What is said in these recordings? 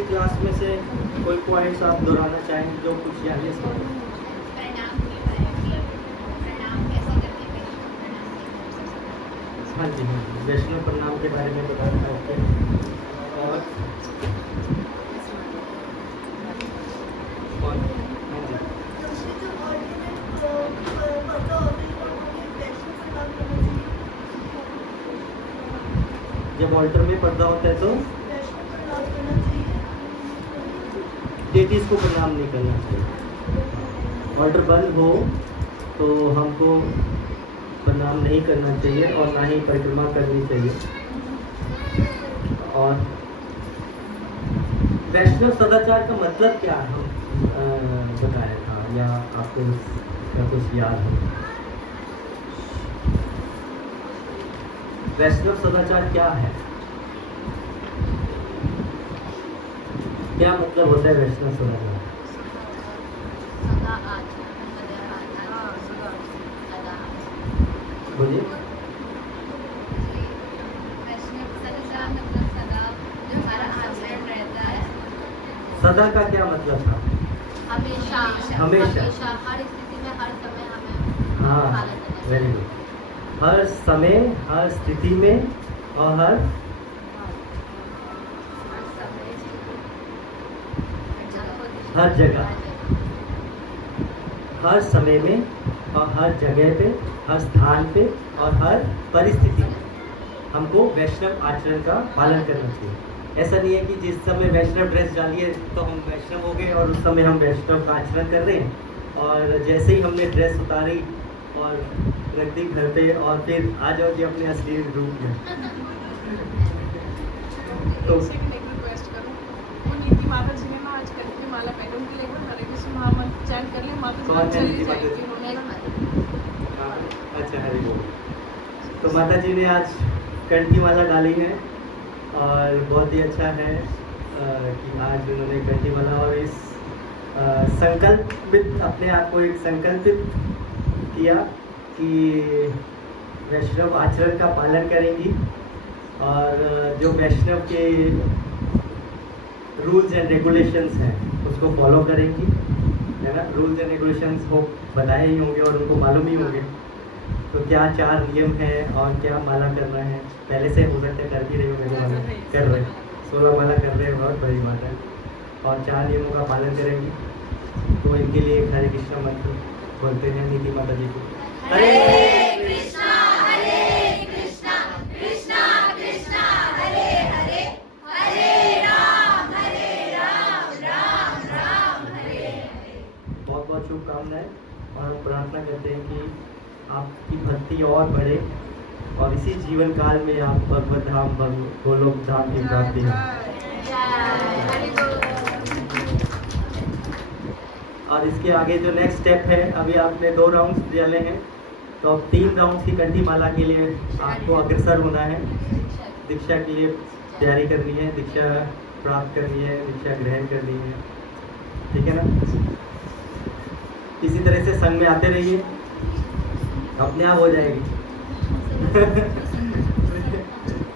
पिछली क्लास में से कोई पॉइंट्स आप दोहराना चाहें जो कुछ याद है? हाँ जी, हाँ जी, वैष्णव प्रणाम के बारे में बताना चाहते हैं। और हाँ जी, जब ऑल्टर में पर्दा होता है तो डेटीज को प्रणाम नहीं करना चाहिए। ऑल्टर बंद हो तो हमको प्रणाम नहीं करना चाहिए और ना ही परिक्रमा करनी चाहिए। और वैष्णव सदाचार का मतलब क्या है हम बताया था, या आपको इसका कुछ याद है? वैष्णव सदाचार क्या है? क्या मतलब होता है वैष्णव सदाचार? बोलिए। सदा का क्या मतलब था? हमेशा हमेशा। हर स्थिति में हर समय हमें हाँ, वेरी गुड। हर समय, हर स्थिति में और हर जगह, हर समय में और हर जगह पे, हर स्थान पे और हर परिस्थिति में हमको वैष्णव आचरण का पालन करना चाहिए। ऐसा नहीं है कि जिस समय वैष्णव ड्रेस डालिए तो हम वैष्णव हो गए और उस समय हम वैष्णव का आचरण कर रहे हैं, और जैसे ही हमने ड्रेस उतारी और रख दी घर पे और फिर आ जाओ जी अपने असली रूप में। तो रिक्वेस्ट करूं, वो नीति माता जी ने ना आज कल की माला पहने, उनके लिए एक बार हरे कृष्ण महामंत्र चैंट कर ले, माता जी कौन है चली नीति माता जाएगी जी? उन्होंने। हाँ, अच्छा, हरि बोल। तो माता जी ने आज कंठी माला डाली है और बहुत ही अच्छा है कि आज उन्होंने कंठी माला, और इस संकल्पित, अपने आप को एक संकल्पित किया कि वैष्णव आचरण का पालन करेंगी और जो वैष्णव के रूल्स एंड रेगुलेशंस हैं उसको फॉलो करेंगी, है ना। रूल्स एंड रेगुलेशंस को बताए ही होंगे और उनको मालूम ही होंगे, तो क्या 4 नियम है और क्या माला करना है। पहले से हो सकता है कर भी रहे हो, मेरे माला कर रहे, 16 माला कर रहे हो, बहुत बड़ी बात है। और 4 नियमों का पालन करेंगी, तो इनके लिए हरे कृष्णा मंत्र बोलते हैं नीति माता जी को। हरे कृष्णा कृष्णा कृष्णा हरे हरे, हरे राम राम राम हरे हरे। बहुत बहुत शुभकामनाएं, और हम प्रार्थना करते हैं कि आपकी भक्ति और बढ़े और इसी जीवन काल में आप भगवत धाम, गोलोक धाम की प्राप्ति हो। और इसके आगे जो नेक्स्ट स्टेप है, अभी आपने 2 राउंड्स डाले हैं, तो अब 3 राउंड्स की कंठी माला के लिए आपको अग्रसर होना है। दीक्षा के लिए तैयारी करनी है, दीक्षा प्राप्त करनी है, दीक्षा ग्रहण करनी है, ठीक है ना। इसी तरह से संग में आते रहिए, अपने आप हो जाएगी।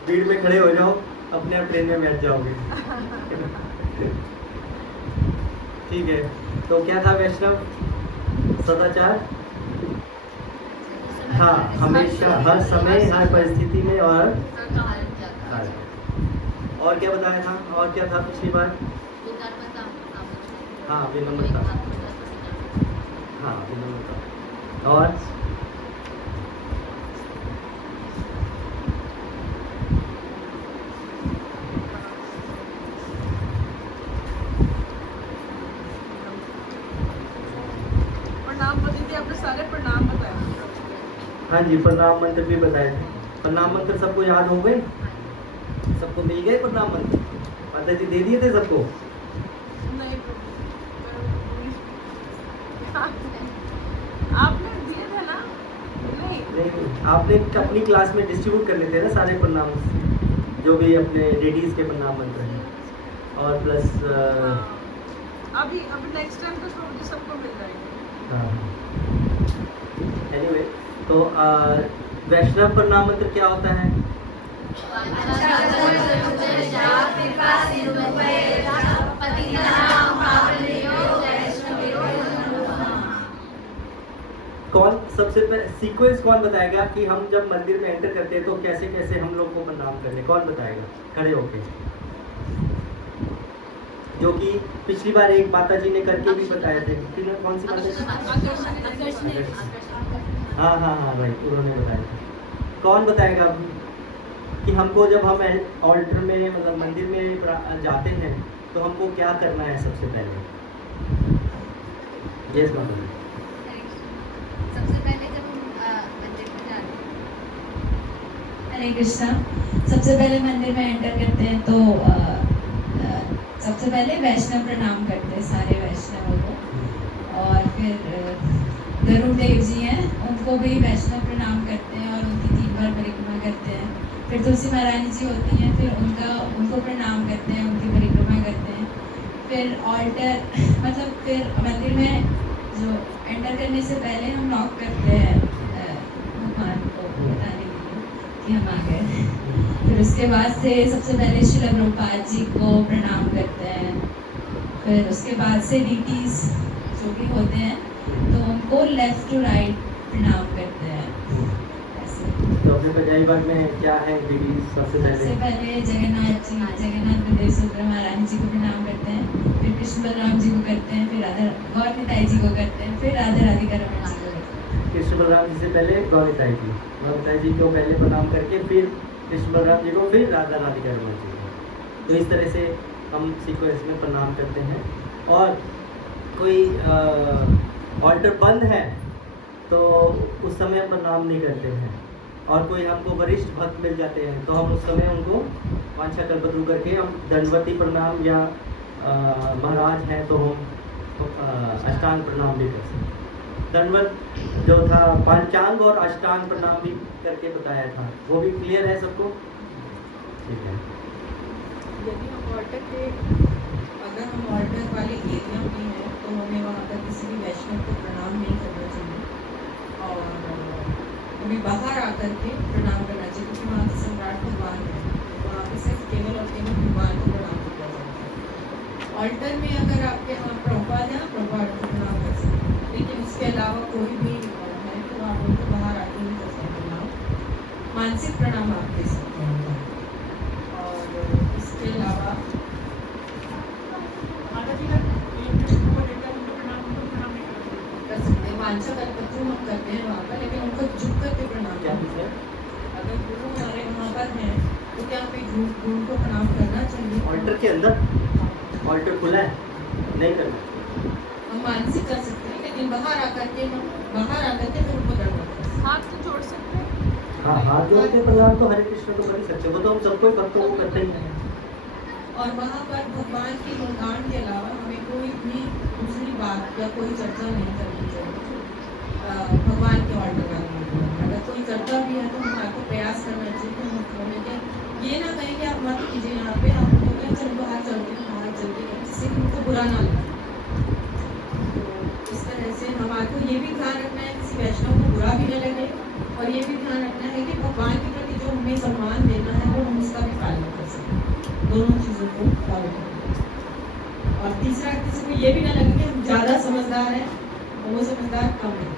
भीड़ में खड़े हो जाओ, अपने आप ट्रेन में बैठ जाओगे। ठीक है, तो क्या था वैष्णव सदाचार? हाँ, हमेशा, हर समय, हर परिस्थिति में और क्या बताया था, और क्या था पिछली बार? हाँ, विनम्रता। हाँ, विनम्रता। और प्रणाम पति थे, आपने सारे प्रणाम बताए। हाँ जी, प्रणाम मंत्र भी बताए थे। प्रणाम मंत्र सबको याद हो गए? सबको मिल गए प्रणाम मंत्र? माता जी दे दिए थे सबको? नहीं, आपने दिए थे ना? नहीं, आपने अपनी क्लास में डिस्ट्रीब्यूट करने थे ना सारे प्रणाम, जो भी अपने लेडीज के प्रणाम मंत्र हैं, और प्लस अभी नेक्स्ट टाइम तो सबको मिल जाएंगे। एनीवे, तो वैष्णव प्रणाम मंत्र क्या होता है? अच्छा पतिनां पावनेभ्यो वैष्णवेभ्यो नमः। कौन सबसे पहले सीक्वेंस कौन बताएगा कि हम जब मंदिर में एंटर करते हैं तो कैसे कैसे हम लोग को प्रणाम करने, कौन बताएगा खड़े होके? जो कि पिछली बार एक माता जी ने करके भी बताए थे, कौन सी माता जी? हाँ हाँ हाँ भाई, उन्होंने बताया था। कौन बताएगा अभी कि हमको जब हम ऑल्टर में मतलब मंदिर में जाते हैं तो हमको क्या करना है सबसे पहले? यस माता जी। सबसे पहले जब हम मंदिर में जाते हैं, हरे कृष्णा। सबसे पहले मंदिर में एंटर करते हैं तो सबसे पहले वैष्णव प्रणाम करते हैं सारे वैष्णवों को, और फिर गरुड़ देव जी हैं उनको भी वैष्णव प्रणाम करते हैं और उनकी 3 बार परिक्रमा करते हैं। फिर तुलसी महारानी जी होती हैं, फिर उनको प्रणाम करते हैं, उनकी परिक्रमा करते हैं। फिर ऑल्टर मतलब फिर मंदिर में जो एंटर करने से पहले हम नॉक करते हैं भगवान को बताने के लिए कि हम आ गए। फिर उसके बाद से सबसे पहले श्रील प्रभुपाद जी को प्रणाम करते हैं। फिर उसके बाद से डीटीज जो भी होते हैं तो उनको लेफ्ट टू राइट प्रणाम करते हैं। ऐसे तो अपने पजाई बाग में क्या है दीदी? सबसे पहले जगन्नाथ बलदेव सुभद्रा महारानी जी को प्रणाम करते हैं, फिर कृष्ण बलराम जी को करते हैं, फिर राधा गौरनिताई जी को करते हैं, फिर राधा राधिका रमन जी को करते हैं। कृष्ण बलराम जी से पहले गौरनिताई जी को पहले प्रणाम करके फिर कृष्ण बलराम जी को, फिर राधा राधिका रमन जी को। तो इस तरह से हम सीक्वेंस में प्रणाम करते हैं। और कोई ऑल्टर बंद है तो उस समय प्रणाम नहीं करते हैं, और कोई हमको वरिष्ठ भक्त मिल जाते हैं तो हम उस समय उनको वांछा कल्पतरु करके हम दंडवती प्रणाम या महाराज हैं तो हम अष्टांग प्रणाम भी कर सकते हैं। दंडवत जो था पंचांग और अष्टांग प्रणाम भी करके बताया था, वो भी क्लियर है सबको? ठीक है। यदि हम ऑल्टर के अगर हम ऑल्टर वाले एरिया में हैं तो हमें वहाँ पर किसी भी वैष्णव को प्रणाम नहीं करना चाहिए, और कभी बाहर आकर के प्रणाम करना चाहिए, क्योंकि वहाँ के सम्राट भगवान है, वहाँ पे सिर्फ केवल और केवल भगवान को प्रणाम किया जाता है। ऑल्टर में अगर आपके यहाँ प्रभुपाद है, प्रभुपाद को प्रणाम कर सकते हैं, लेकिन उसके अलावा कोई भी है तो आप उनको बाहर आके नहीं कर सकते प्रणाम। मानसिक प्रणाम आप दे सकते हैं। और इसके अलावा कर सकते हैं, वांछा कल्पतरु हम करते हैं वहाँ पर, लेकिन उनको झुक करके प्रणाम क्या करते हैं। पूछा? अगर गुरु हमारे वहाँ पर हैं तो क्या हमें गुरु को प्रणाम करना चाहिए? ऑल्टर के अंदर ऑल्टर खुला है, नहीं करना। हम मानसिक कर सकते हैं, लेकिन बाहर आकर के फिर उनको दंडवत कर सकते हैं। हाथ तो जोड़ सकते हैं। हाँ, हाथ जोड़ के प्रणाम तो हरे कृष्ण को कर ही सकते हैं, वो तो हम सबको ही भक्तों को करते ही हैं। और वहाँ पर भगवान के गुणगान के अलावा हमें कोई भी दूसरी बात या कोई चर्चा नहीं करनी चाहिए भगवान के ऑल्टर का। अगर कोई करता भी है तो हमारे प्रयास करना चाहिए कि हम बोले कि ये ना कहें कि आप मत कीजिए यहाँ पे, आप बोले चलो बाहर चलते हैं, जिससे कि उनको बुरा ना लगे। तो इस तरह से हमारे को ये भी ध्यान रखना है किसी वैष्णव को बुरा भी न लगे, और ये भी ध्यान रखना है कि भगवान के प्रति जो हमें सम्मान देना है वो हम उसका भी पालन कर सकें। दोनों चीज़ों को फॉलो करें। और तीसरा, किसी को ये भी ना लगे कि हम ज़्यादा समझदार हैं और वो समझदार कम है,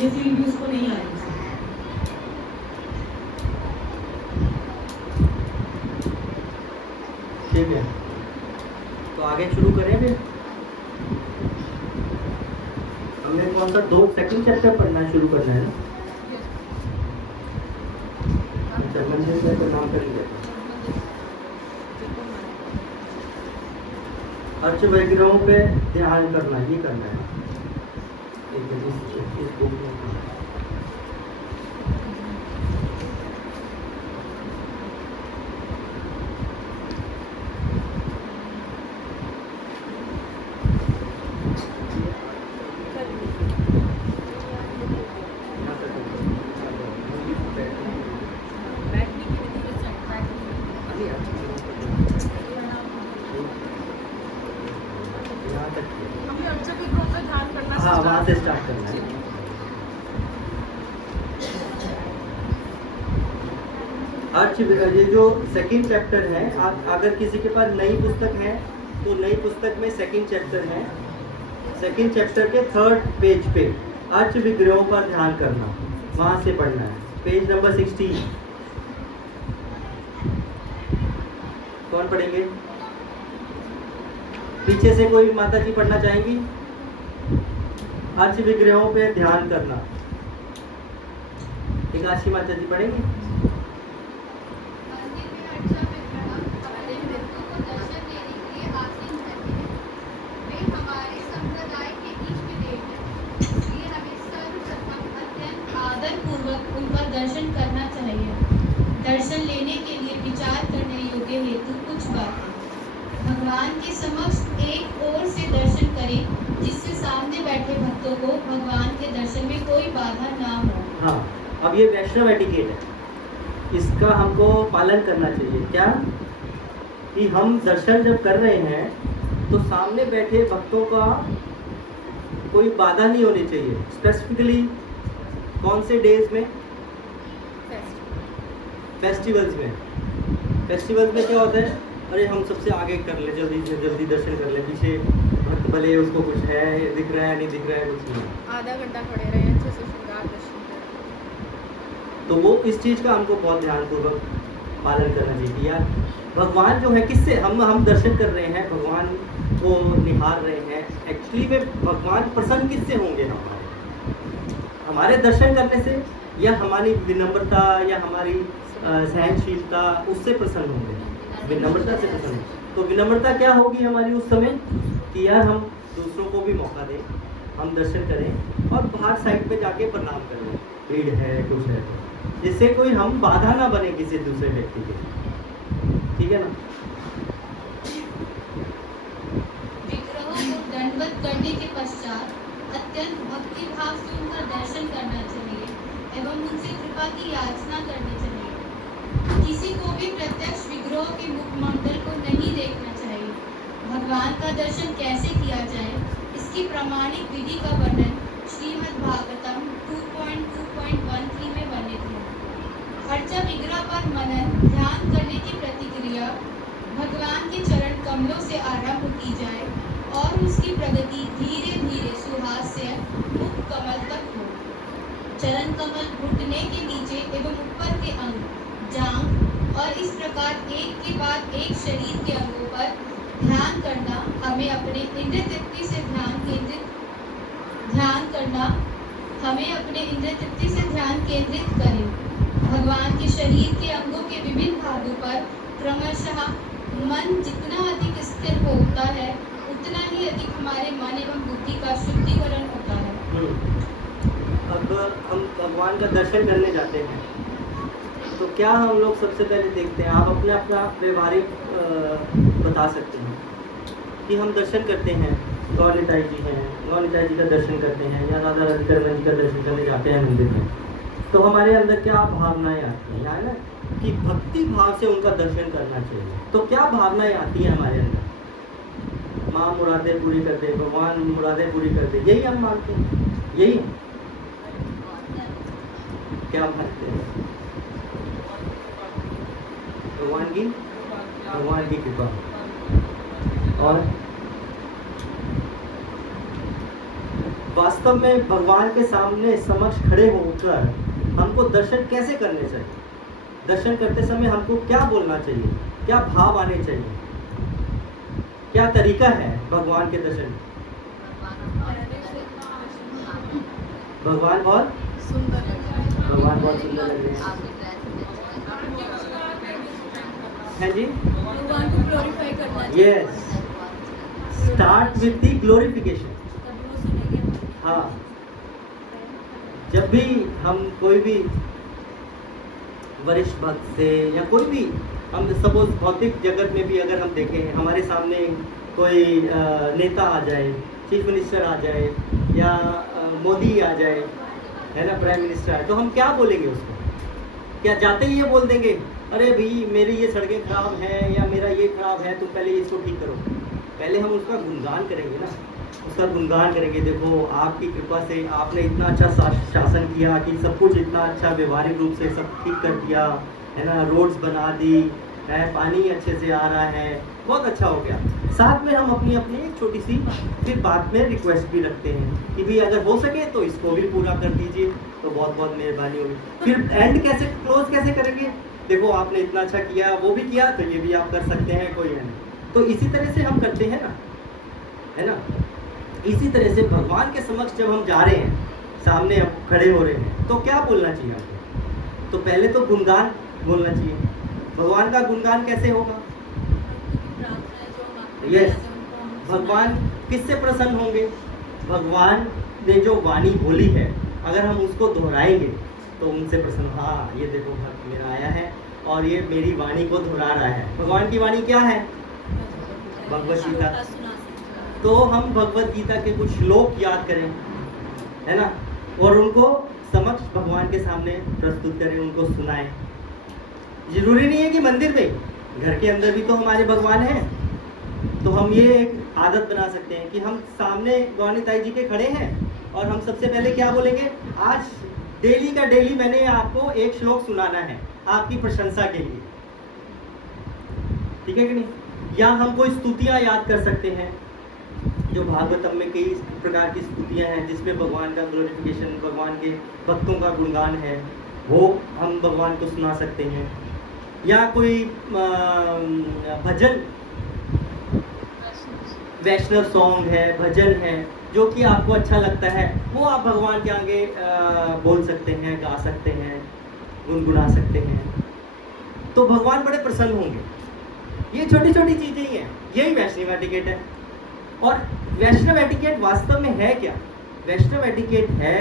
ये फील भी उसको नहीं आनी चाहिए। ठीक है, तो आगे शुरू करें फिर। हमने कौन सा 2 सेकंड चैप्टर पढ़ना शुरू करना है ना? अच्छा, मंदिर में प्रणाम करेंगे। अर्च विग्रहों पे ध्यान करना, ये करना है। इस बुक में यहाँ तक किया। हमें अर्चा के ग्रुप पे ध्यान करना हाँ, start वहाँ से स्टार्ट करना है। अर्च ये जो सेकंड चैप्टर है, अगर किसी के पास नई पुस्तक है तो नई पुस्तक में सेकंड चैप्टर है, सेकंड चैप्टर के 3rd पेज पे अर्च विग्रहों पर ध्यान करना, वहाँ से पढ़ना है, पेज नंबर 16। कौन पढ़ेंगे? पीछे से कोई माता जी पढ़ना चाहेंगी? अर्च विग्रहों पे ध्यान करना, एकादशी माता जी पढ़ेंगे? मंदिर में अर्चा विग्रह अपने मृत्यु को दर्शन देने के लिए आसीन रहते हैं। वे हमारे संप्रदाय के इष्ट देव हैं, इसलिए हमें सर्वप्रथम अत्यंत आदर पूर्वक उनका दर्शन करना चाहिए। दर्शन लेने के लिए विचार करने योग्य हेतु कुछ बातें। भगवान के समक्ष एक ओर से दर्शन करें, जिससे सामने बैठे भक्तों को भगवान के दर्शन में कोई बाधा ना हो। हाँ, अब ये वैष्णव एटिकेट है, इसका हमको पालन करना चाहिए। क्या कि हम दर्शन जब कर रहे हैं तो सामने बैठे भक्तों का कोई बाधा नहीं होनी चाहिए। स्पेसिफिकली कौन से डेज में? फेस्टिवल्स में। फेस्टिवल्स में क्या होता है, अरे हम सबसे आगे कर ले, जल्दी से जल्दी दर्शन कर ले, पीछे भक्त भले उसको कुछ है, दिख रहा है नहीं दिख रहा है, कुछ नहीं, आधा घंटा खड़े रहे, अच्छे से श्रृंगार दर्शन करें। तो वो इस चीज़ का हमको बहुत ध्यानपूर्वक पालन करना चाहिए कि यार भगवान जो है किससे हम दर्शन कर रहे हैं, भगवान को निहार रहे हैं, एक्चुअली में भगवान प्रसन्न किससे होंगे? हमारे दर्शन करने से, या हमारी विनम्रता या हमारी सहनशीलता, उससे प्रसन्न होंगे, विनम्रता से प्रसन्न। तो विनम्रता क्या होगी हमारी उस समय कि यार हम दूसरों को भी मौका दें, हम दर्शन करें और बाहर साइड पे जाके प्रणाम करें, भीड़ है कुछ है तो, जिससे कोई हम बाधा ना बने किसी दूसरे व्यक्ति के, ठीक है ना। विग्रहों को दंडवत करने के पश्चात अत्यंत भक्ति भाव से उनका दर्शन करना चाहिए एवं उनसे कृपा की याचना करनी चाहिए। किसी को भी प्रत्यक्ष विग्रहों के मुखमंडल को नहीं देखना चाहिए। भगवान का दर्शन कैसे किया जाए, इसकी प्रामाणिक विधि का वर्णन श्रीमद् भागवतम 2.2.13 में वर्णित है। अर्चा विग्रह पर मनन ध्यान करने की प्रतिक्रिया भगवान के चरण कमलों से आरंभ की जाए और उसकी प्रगति धीरे धीरे सुहास्य मुख कमल तक हो। चरण कमल घुटने के नीचे एवं ऊपर के अंग, जांघ और इस प्रकार एक के बाद एक शरीर के अंगों पर ध्यान करना हमें अपने इंद्रिय तृप्ति से ध्यान केंद्रित करें। भगवान के शरीर के अंगों के विभिन्न भागों पर क्रमशः मन जितना अधिक स्थिर होता है, उतना ही अधिक हमारे मन एवं बुद्धि का शुद्धिकरण होता है। अब हम भगवान का दर्शन करने जाते हैं तो क्या हम लोग सबसे पहले देखते हैं, आप अपना व्यवहारिक बता सकते हैं कि हम दर्शन करते हैं, गौरनिताई जी हैं, गौरनिताई जी का दर्शन करते हैं या राधा राधिका जी का दर्शन करने जाते हैं मंदिर में, तो हमारे अंदर क्या भावनाएं आती हैं, है ना, कि भक्ति भाव से उनका दर्शन करना चाहिए। तो क्या भावनाएं आती हैं हमारे अंदर? माँ मुरादें पूरी कर दे, भगवान मुरादें पूरी कर दे, यही हम मांगते हैं, यही है क्या मांगते हैं? भगवान की कृपा। और वास्तव में भगवान के सामने समक्ष खड़े होकर हमको दर्शन कैसे करने चाहिए? दर्शन करते समय हमको क्या बोलना चाहिए, क्या भाव आने चाहिए, क्या तरीका है भगवान के दर्शन? भगवान बहुत सुंदर लग रहा है। भगवान बहुत सुंदर लग रहे हैं, है जी। भगवान को ग्लोरीफाई करना चाहिए। Yes, start with the glorification. तभी वो सुनेंगे। हाँ, जब भी हम कोई भी वरिष्ठ भक्त से या कोई भी, हम सपोज भौतिक जगत में भी अगर हम देखें, हमारे सामने कोई नेता आ जाए, चीफ मिनिस्टर आ जाए या मोदी आ जाए, है ना, प्राइम मिनिस्टर आए, तो हम क्या बोलेंगे उसको? क्या जाते ही ये बोल देंगे अरे भाई मेरी ये सड़कें खराब हैं या मेरा ये खराब है, तुम पहले इसको ठीक करो? पहले हम उसका गुणगान करेंगे ना, उसका गुणगान करेंगे, देखो आपकी कृपा से आपने इतना अच्छा शासन किया कि सब कुछ इतना अच्छा व्यवहारिक रूप से सब ठीक कर दिया, है ना, रोड्स बना दी है, पानी अच्छे से आ रहा है, बहुत अच्छा हो गया। साथ में हम अपनी अपनी एक छोटी सी फिर बाद में रिक्वेस्ट भी रखते हैं कि भाई अगर हो सके तो इसको भी पूरा कर दीजिए, तो बहुत बहुत मेहरबानी होगी। फिर एंड कैसे क्लोज कैसे करेंगे, देखो आपने इतना अच्छा किया, वो भी किया, तो ये भी आप कर सकते हैं, कोई है नहीं। तो इसी तरह से हम करते हैं ना, है ना। इसी तरह से भगवान के समक्ष जब हम जा रहे हैं, सामने हम खड़े हो रहे हैं, तो क्या बोलना चाहिए आपको? तो पहले तो गुणगान बोलना चाहिए। भगवान का गुणगान कैसे होगा? यस, भगवान किससे प्रसन्न होंगे? भगवान ने जो वाणी बोली है, अगर हम उसको दोहराएंगे तो उनसे प्रसन्न, हाँ ये देखो भक्त मेरा आया है और ये मेरी वाणी को दोहरा रहा है। भगवान की वाणी क्या है? भगवत गीता। तो हम भगवत गीता के कुछ श्लोक याद करें, है ना, और उनको समक्ष भगवान के सामने प्रस्तुत करें, उनको सुनाएं। जरूरी नहीं है कि मंदिर में, घर के अंदर भी तो हमारे भगवान हैं। तो हम ये एक आदत बना सकते हैं कि हम सामने भवानी ताई जी के खड़े हैं और हम सबसे पहले क्या बोलेंगे, आज डेली का डेली मैंने आपको एक श्लोक सुनाना है आपकी प्रशंसा के लिए, ठीक है कि नहीं। या हम कोई स्तुतियां याद कर सकते हैं, जो भागवतम में कई प्रकार की स्तुतियां हैं जिसमें भगवान का ग्लोरिफिकेशन, भगवान के भक्तों का गुणगान है, वो हम भगवान को सुना सकते हैं। या कोई भजन, वैष्णव सॉन्ग है, भजन है, जो कि आपको अच्छा लगता है, वो आप भगवान के आगे बोल सकते हैं, गा सकते हैं, गुनगुना सकते हैं, तो भगवान बड़े प्रसन्न होंगे। ये छोटी छोटी चीजें ही हैं, यही वैष्णव एटिकेट है। और वैष्णव एटिकेट वास्तव में है क्या? वैष्णव एटिकेट है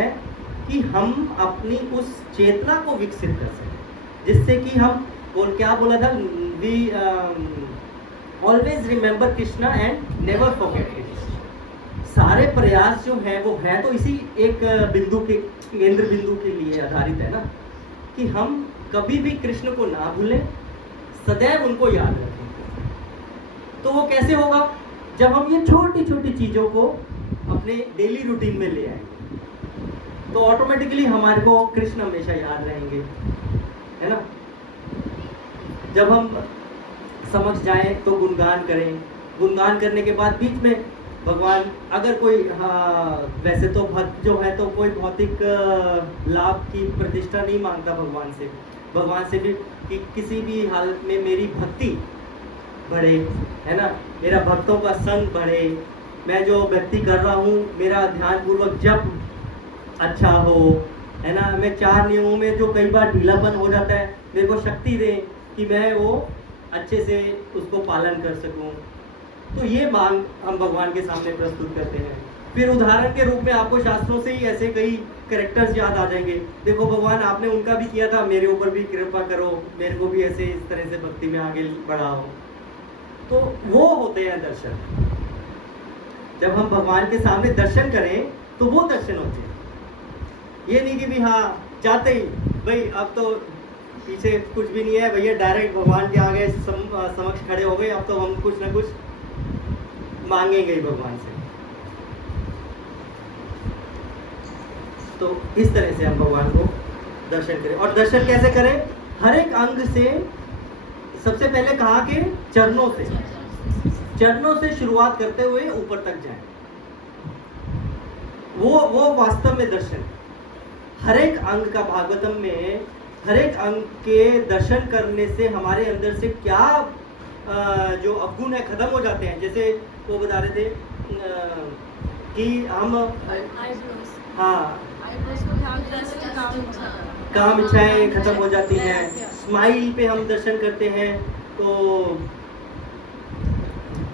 कि हम अपनी उस चेतना को विकसित कर सकें, जिससे कि हम क्या बोला था, we always remember Krishna and never forget Krishna. सारे प्रयास जो है वो है तो इसी एक बिंदु के, केंद्र बिंदु के लिए आधारित है ना, कि हम कभी भी कृष्ण को ना भूलें, सदैव उनको याद रखें। तो वो कैसे होगा? जब हम ये छोटी छोटी चीजों को अपने डेली रूटीन में ले आएंगे, तो ऑटोमेटिकली हमारे को कृष्ण हमेशा याद रहेंगे, है ना। जब हम समझ जाएं तो गुणगान करें, गुणगान करने के बाद बीच में भगवान, अगर कोई वैसे तो भक्त जो है तो कोई भौतिक लाभ की प्रतिष्ठा नहीं मांगता भगवान से भी कि किसी भी हालत में मेरी भक्ति बढ़े, है ना, मेरा भक्तों का संग बढ़े, मैं जो भक्ति कर रहा हूँ मेरा ध्यान पूर्वक जप अच्छा हो, है ना, मैं 4 नियमों में जो कई बार ढीलापन हो जाता है, मेरे को शक्ति दे कि मैं वो अच्छे से उसको पालन कर सकूं। तो ये मांग हम भगवान के सामने प्रस्तुत करते हैं। फिर उदाहरण के रूप में आपको शास्त्रों से ही ऐसे कई कैरेक्टर्स याद आ जाएंगे, देखो भगवान आपने उनका भी किया था, मेरे ऊपर भी कृपा करो, मेरे को भी ऐसे इस तरह से भक्ति में आगे बढ़ाओ। तो वो होते हैं दर्शन। जब हम भगवान के सामने दर्शन करें तो वो दर्शन होते हैं। ये नहीं कि भी हाँ चाहते ही भाई अब तो पीछे कुछ भी नहीं है भैया, डायरेक्ट भगवान के आगे समक्ष खड़े हो गए, अब तो हम कुछ ना कुछ मांगेंगे ही भगवान से। तो इस तरह से हम भगवान को दर्शन करें। और दर्शन कैसे करें? हर एक अंग से, सबसे पहले कहा कि चरणों से शुरुआत करते हुए ऊपर तक जाएं। वो वास्तव में दर्शन। हर एक अंग का, भागवतम में हर एक अंग के दर्शन करने से हमारे अंदर से क्या जो अवगुण है खत्म हो जाते हैं। जैसे वो बता रहे थे कि हम काम इच्छाएं खत्म हो जाती हैं। स्माइल पे हम दर्शन करते हैं, तो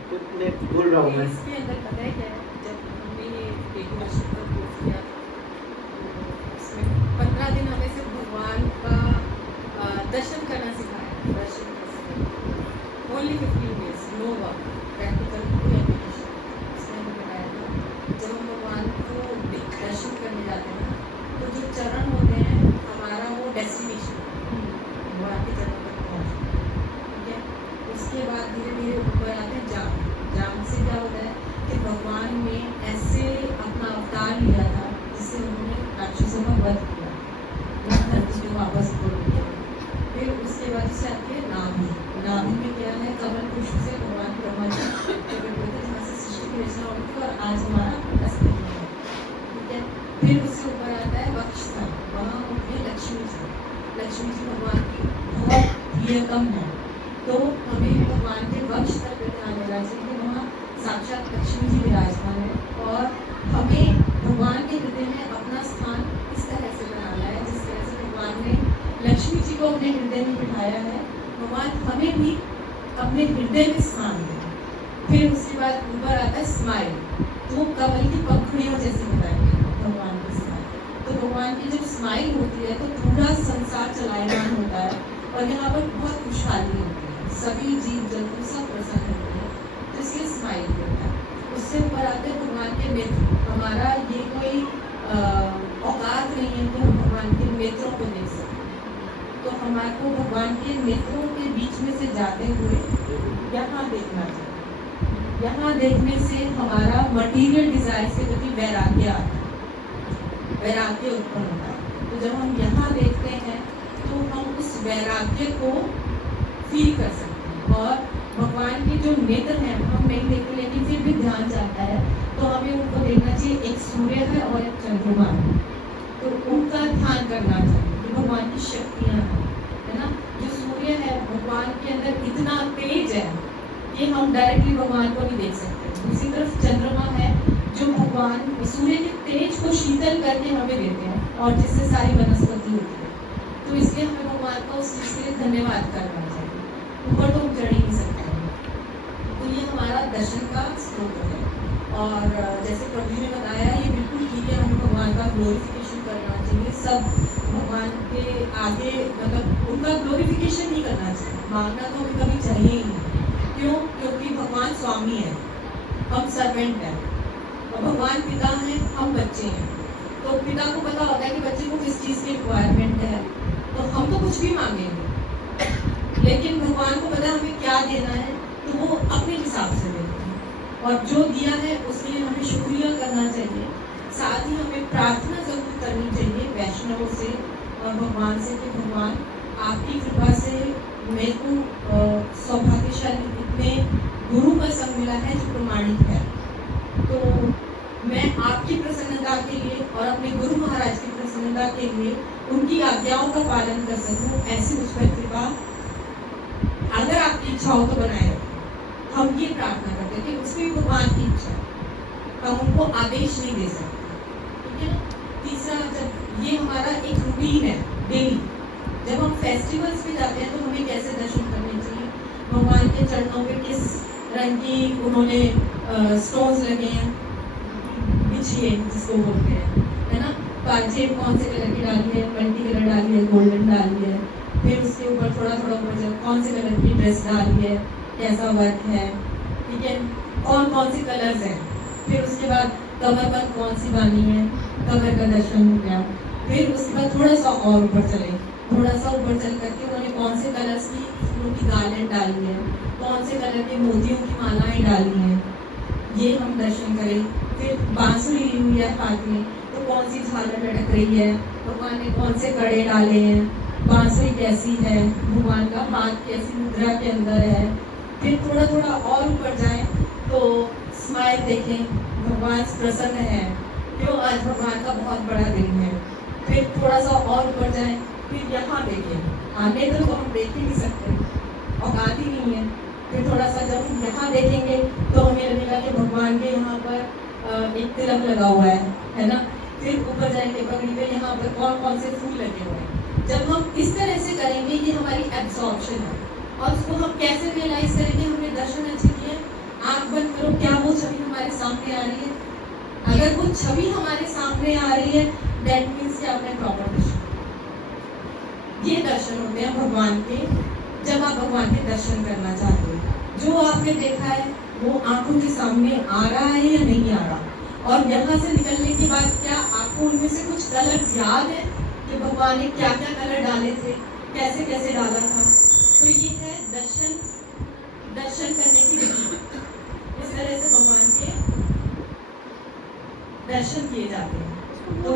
कुछ मैं भूल रहा हूँ मैं। इसके अंदर पता है क्या है, जब हमने ये डेली वर्शिप का कोर्स किया तो इसमें 15 दिन हमें सिर्फ भगवान का दर्शन करना सिखाया, दर्शन करना। Only 15 days, no work, practical कोई एप्लीकेशन। इसमें हमें बताया था जब हम भगवान को दर्शन करने जाते हैं तो जो चरण होते हैं हमारा वो डेस्टिनेशन, भगवान के चरणों तक पहुँचना, ठीक है। उसके बाद धीरे धीरे ऊपर आते हैं जाम से क्या होता है कि भगवान ने ऐसे अपना अवतार लिया था जिससे उन्होंने राक्षसों का वध किया, धरती को वापस तोड़ दिया। फिर लक्ष्मी जी भगवान की बहुत प्रिय कम है, तो हमें भगवान के वक्ष तक ध्यान देना चाहिए, वहाँ साक्षात लक्ष्मी जी विराजमान है और हमें भगवान के हृदय में अपना स्थान इस तरह से बनाना है जिस तरह से भगवान ने लक्ष्मी जी को अपने हृदय में बिठाया है, भगवान हमें भी अपने हृदय में स्थान दें। फिर उसके बाद ऊपर आता है स्माइल, तो वो कमल की पंखुड़ियों जैसी बताएंगे भगवान की स्माइल। तो भगवान की जब स्माइल होती है तो पूरा संसार चलायमान होता है और यहाँ पर बहुत खुशहाली होती है, सभी जीव जंतु सब प्रसन्न होते हैं, तो इसलिए स्माइल होता है। उससे ऊपर आते हैं भगवान के नेत्र। हमारा ये कोई औकात नहीं है कि हम भगवान के नेत्रों को देख सकें, तो हमारे को भगवान के नेत्रों के बीच में से जाते हुए यहाँ देखना चाहिए। यहाँ देखने से हमारा मटीरियल डिजायर के प्रति वैराग्य आता है, वैराग्य उत्पन्न होता है। तो जब हम यहाँ देखते हैं तो हम उस वैराग्य को फील कर सकते हैं और भगवान के जो नेत्र हैं हम नहीं देखते लेकिन फिर भी ध्यान जाता है तो हमें उनको देखना चाहिए, एक सूर्य है और एक चंद्रमा है, तो उनका ध्यान करना चाहिए कि भगवान की शक्तियाँ हैं, है ना। जो सूर्य है भगवान के अंदर इतना तेज है कि हम डायरेक्टली भगवान को नहीं देख सकते। दूसरी तरफ चंद्रमा है जो भगवान सूर्य के तेज को शीतल करके हमें देते हैं और जिससे सारी वनस्पति होती है, तो इसलिए हमें भगवान का उस चीज़ के लिए धन्यवाद करना चाहिए। ऊपर तो हम चढ़ ही नहीं सकते हैं, तो ये हमारा दर्शन का स्रोत है। और जैसे प्रभु जी ने बताया ये बिल्कुल ठीक है, हमें भगवान का ग्लोरिफिकेशन करना चाहिए, सब भगवान के आगे मतलब उनका ग्लोरिफिकेशन नहीं करना चाहिए, मांगना तो हमें कभी चाहिए ही नहीं। क्यों? क्योंकि भगवान स्वामी है, हम सर्वेंट हैं और भगवान पिता हैं, हम बच्चे हैं। तो पिता को पता होता है कि बच्चे को किस चीज़ की रिक्वायरमेंट है, तो हम तो कुछ भी मांगेंगे, लेकिन भगवान को पता है हमें क्या देना है, तो वो अपने हिसाब से देते हैं और जो दिया है उसके लिए हमें शुक्रिया करना चाहिए। साथ ही हमें प्रार्थना जरूर करनी चाहिए वैष्णवों से और भगवान से कि भगवान आपकी कृपा से मेरे को सौभाग्यशाली इतने गुरु का संग मिला है जो प्रमाणिक है, तो मैं आपकी प्रसन्नता के लिए और अपने गुरु महाराज की प्रसन्नता के लिए उनकी आज्ञाओं का पालन कर सकूं, ऐसी मुझ पर कृपा अगर आपकी इच्छा हो तो बनाए रखें। हम ये प्रार्थना करते हैं कि उसमें भी भगवान की इच्छा है, हम उनको आदेश नहीं दे सकते, ठीक है ना। तीसरा, जब ये हमारा एक रूटीन है डेली, जब हम फेस्टिवल्स पे जाते हैं तो हमें कैसे दर्शन करने चाहिए, भगवान के चरणों पे किस रंग की उन्होंने स्टोन्स लगे हैं, बिछिए जिसको बोलते हैं, है ना। पांचें कौन से कलर की डाली है, मल्टी कलर डाली है, गोल्डन डाली है, फिर उसके ऊपर थोड़ा थोड़ा ऊपर जब कौन से कलर की ड्रेस डाली है, कैसा वर्क है, ठीक है, कौन कौन से कलर्स हैं। फिर उसके बाद कमरबंद कौन सी बानी है, कमर का दर्शन हो गया। फिर उसके बाद थोड़ा सा और ऊपर चले, थोड़ा सा ऊपर चल करके उन्होंने कौन से कलर्स की फूलों की गार्लेंड डाली है, कौन से कलर के मोतियों की मालाएं डाली हैं, ये हम दर्शन करें। फिर बांसुरी ली हुई है हाथ में, तो कौन सी झालर लटक रही है, भगवान ने कौन से कड़े डाले हैं, बांसुरी कैसी है, भगवान का हाथ कैसी मुद्रा के अंदर है। फिर थोड़ा थोड़ा और ऊपर जाएं तो स्माइल देखें, भगवान प्रसन्न है, क्यों आज भगवान का बहुत बड़ा दिन है। फिर थोड़ा सा और ऊपर जाएं, फिर यहाँ देखें, आने तो हम देख ही नहीं सकते, औकात ही नहीं है। फिर थोड़ा सा जब हम यहाँ देखेंगे तो हमें लगेगा कि भगवान के यहाँ पर एक तिलक लगा हुआ है ना। फिर ऊपर जाएंगे पगड़ी पे, यहाँ पर कौन कौन से फूल लगे हुए हैं। जब हम इस तरह से करेंगे ये हमारी एब्जॉर्प्शन है, और उसको हम कैसे रियलाइज करेंगे, हमने दर्शन अच्छे किए, आँख बंद करो, क्या वो छवि हमारे सामने आ रही है। अगर वो छवि हमारे सामने आ रही है दैट मीन्स कि आपने प्रॉपर दर्शन। ये दर्शन होते हैं भगवान के, जब आप भगवान के दर्शन करना चाहते हो। जो आपने देखा है वो आंखों के सामने आ रहा है या नहीं आ रहा, और यहाँ से निकलने के बाद क्या आपको उनमें से कुछ कलर्स याद है कि भगवान ने क्या क्या कलर डाले थे, कैसे कैसे डाला था। तो ये है दर्शन करने की विधि। इस तरह से भगवान के दर्शन किए जाते हैं। तो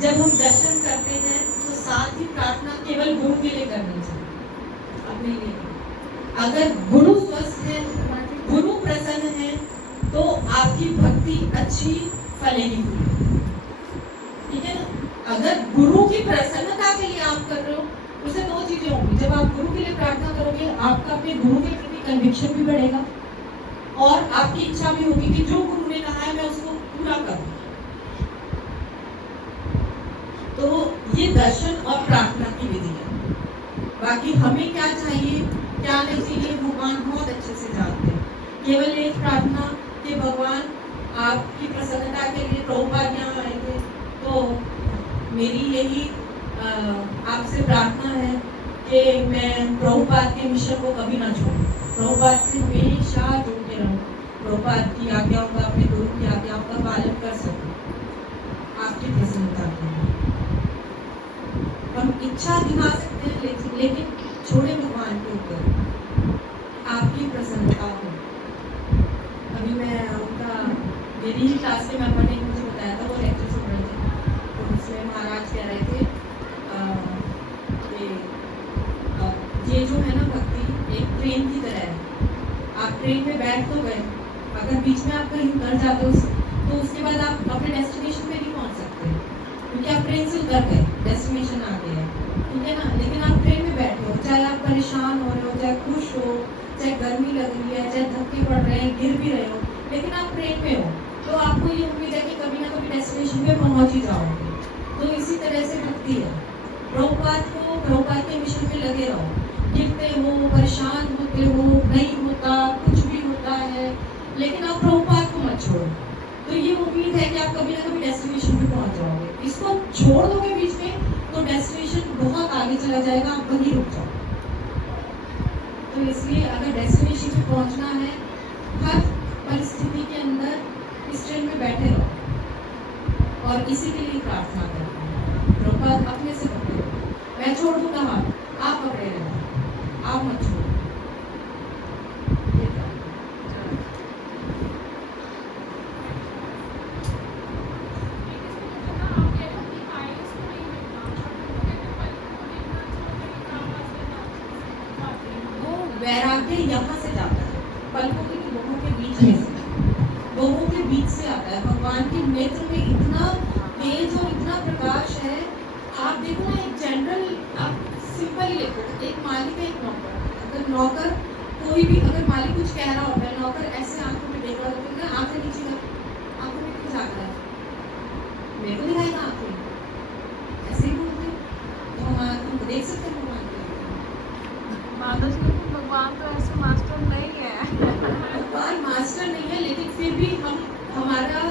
जब हम दर्शन करते हैं तो साथ ही प्रार्थना केवल गुरु के लिए करनी चाहिए, अपने लिए। अगर गुरु स्वस्थ है, गुरु प्रसन्न है, तो आपकी भक्ति अच्छी फलेगी, ठीक है ना। अगर गुरु की प्रसन्नता के लिए आप कर रहे हो, उससे दो चीजें होंगी। जब आप गुरु के लिए प्रार्थना करोगे, आपका अपने गुरु के प्रति कन्विक्शन भी बढ़ेगा और आपकी इच्छा भी होगी कि जो गुरु ने कहा है मैं उसको पूरा करूं। तो ये दर्शन और प्रार्थना की विधि है। बाकी हमें क्या चाहिए क्या नहीं चाहिए भगवान बहुत अच्छे से जानते हैं। केवल एक प्रार्थना कि भगवान आपकी प्रसन्नता के लिए प्रभुपाद यहाँ आए थे, तो मेरी यही आपसे प्रार्थना है कि मैं प्रभुपाद के मिशन को कभी ना छोड़ूं, प्रभुपाद से हमेशा जुड़ के रहूं, प्रभुपाद की आज्ञाओं का, अपने गुरु की आज्ञाओं का पालन कर सकूं आपकी प्रसन्नता के लिए। हम इच्छा दिखा सकते हैं लेकिन छोड़े भगवान के ऊपर आपकी प्रसन्नता हो। अभी मैं उनका मेरी ही क्लास में मैम ने मुझे बताया था, वो लेक्चर सुन रहे थे, तो उसमें महाराज कह रहे थे कि ये जो है ना भक्ति एक ट्रेन की तरह है। आप ट्रेन में बैठ तो गए, अगर बीच में आप कहीं उतर जाते हो तो उसके बाद आप अपने डेस्टिनेशन पे नहीं पहुंच सकते, क्योंकि आप ट्रेन से उतर गए, डेस्टिनेशन आ गया है, ठीक है ना। लेकिन आप ट्रेन में बैठे हो, चाहे आप परेशान हो रहे हो, चाहे खुश हो, चाहे गर्मी लग रही है, चाहे धक्के पड़ रहे हैं, गिर भी रहे हो, लेकिन आप ट्रेन में हो, तो आपको ये उम्मीद है कि कभी ना कभी डेस्टिनेशन पे पहुंच ही जाओगे। तो इसी तरह से भक्ति है। प्रभुपाद के मिशन में लगे रहो, गिरते हो, परेशान होते हो, नहीं होता, कुछ भी होता है, लेकिन आप प्रभुपाद को मत छोड़ो। तो ये उम्मीद है कि आप कभी ना कभी डेस्टिनेशन पे पहुंच जाओगे। इसको छोड़ दोगे बीच में तो डेस्टिनेशन बहुत आगे चला जाएगा, आप वहीं रुक जाओ। तो इसलिए अगर डेस्टिनेशन पे पहुंचना है, हर परिस्थिति के अंदर इस ट्रेन में बैठे रहो और इसी के लिए प्रार्थना करो। प्रभुपाद अपने से पकड़े, मैं छोड़ दूंगा हाथ, आप पकड़े रहो, आप मत छोड़ो। वैराग्य यहाँ से जाता है, पलकों की बहुओं के बीच में से, बहुओं के बीच से आता है। भगवान के नेत्र में इतना तेज और इतना प्रकाश है। आप देखो ना, एक जनरल, आप सिंपल ही देखो, एक मालिक है, एक नौकर। अगर नौकर कोई भी, अगर मालिक कुछ कह रहा होता है, नौकर ऐसे आंखों में देख रहा होता है, आंखें नीचे कर, आंखों में क्यों झाँक रहा है, मेरे को दिखाएगा आंखें, ऐसे ही बोलते हैं। तो हम आंखों देख सकते हैं भगवान के। माता जी, भगवान तो ऐसे मास्टर नहीं है। भगवान मास्टर नहीं है, लेकिन फिर भी हमारा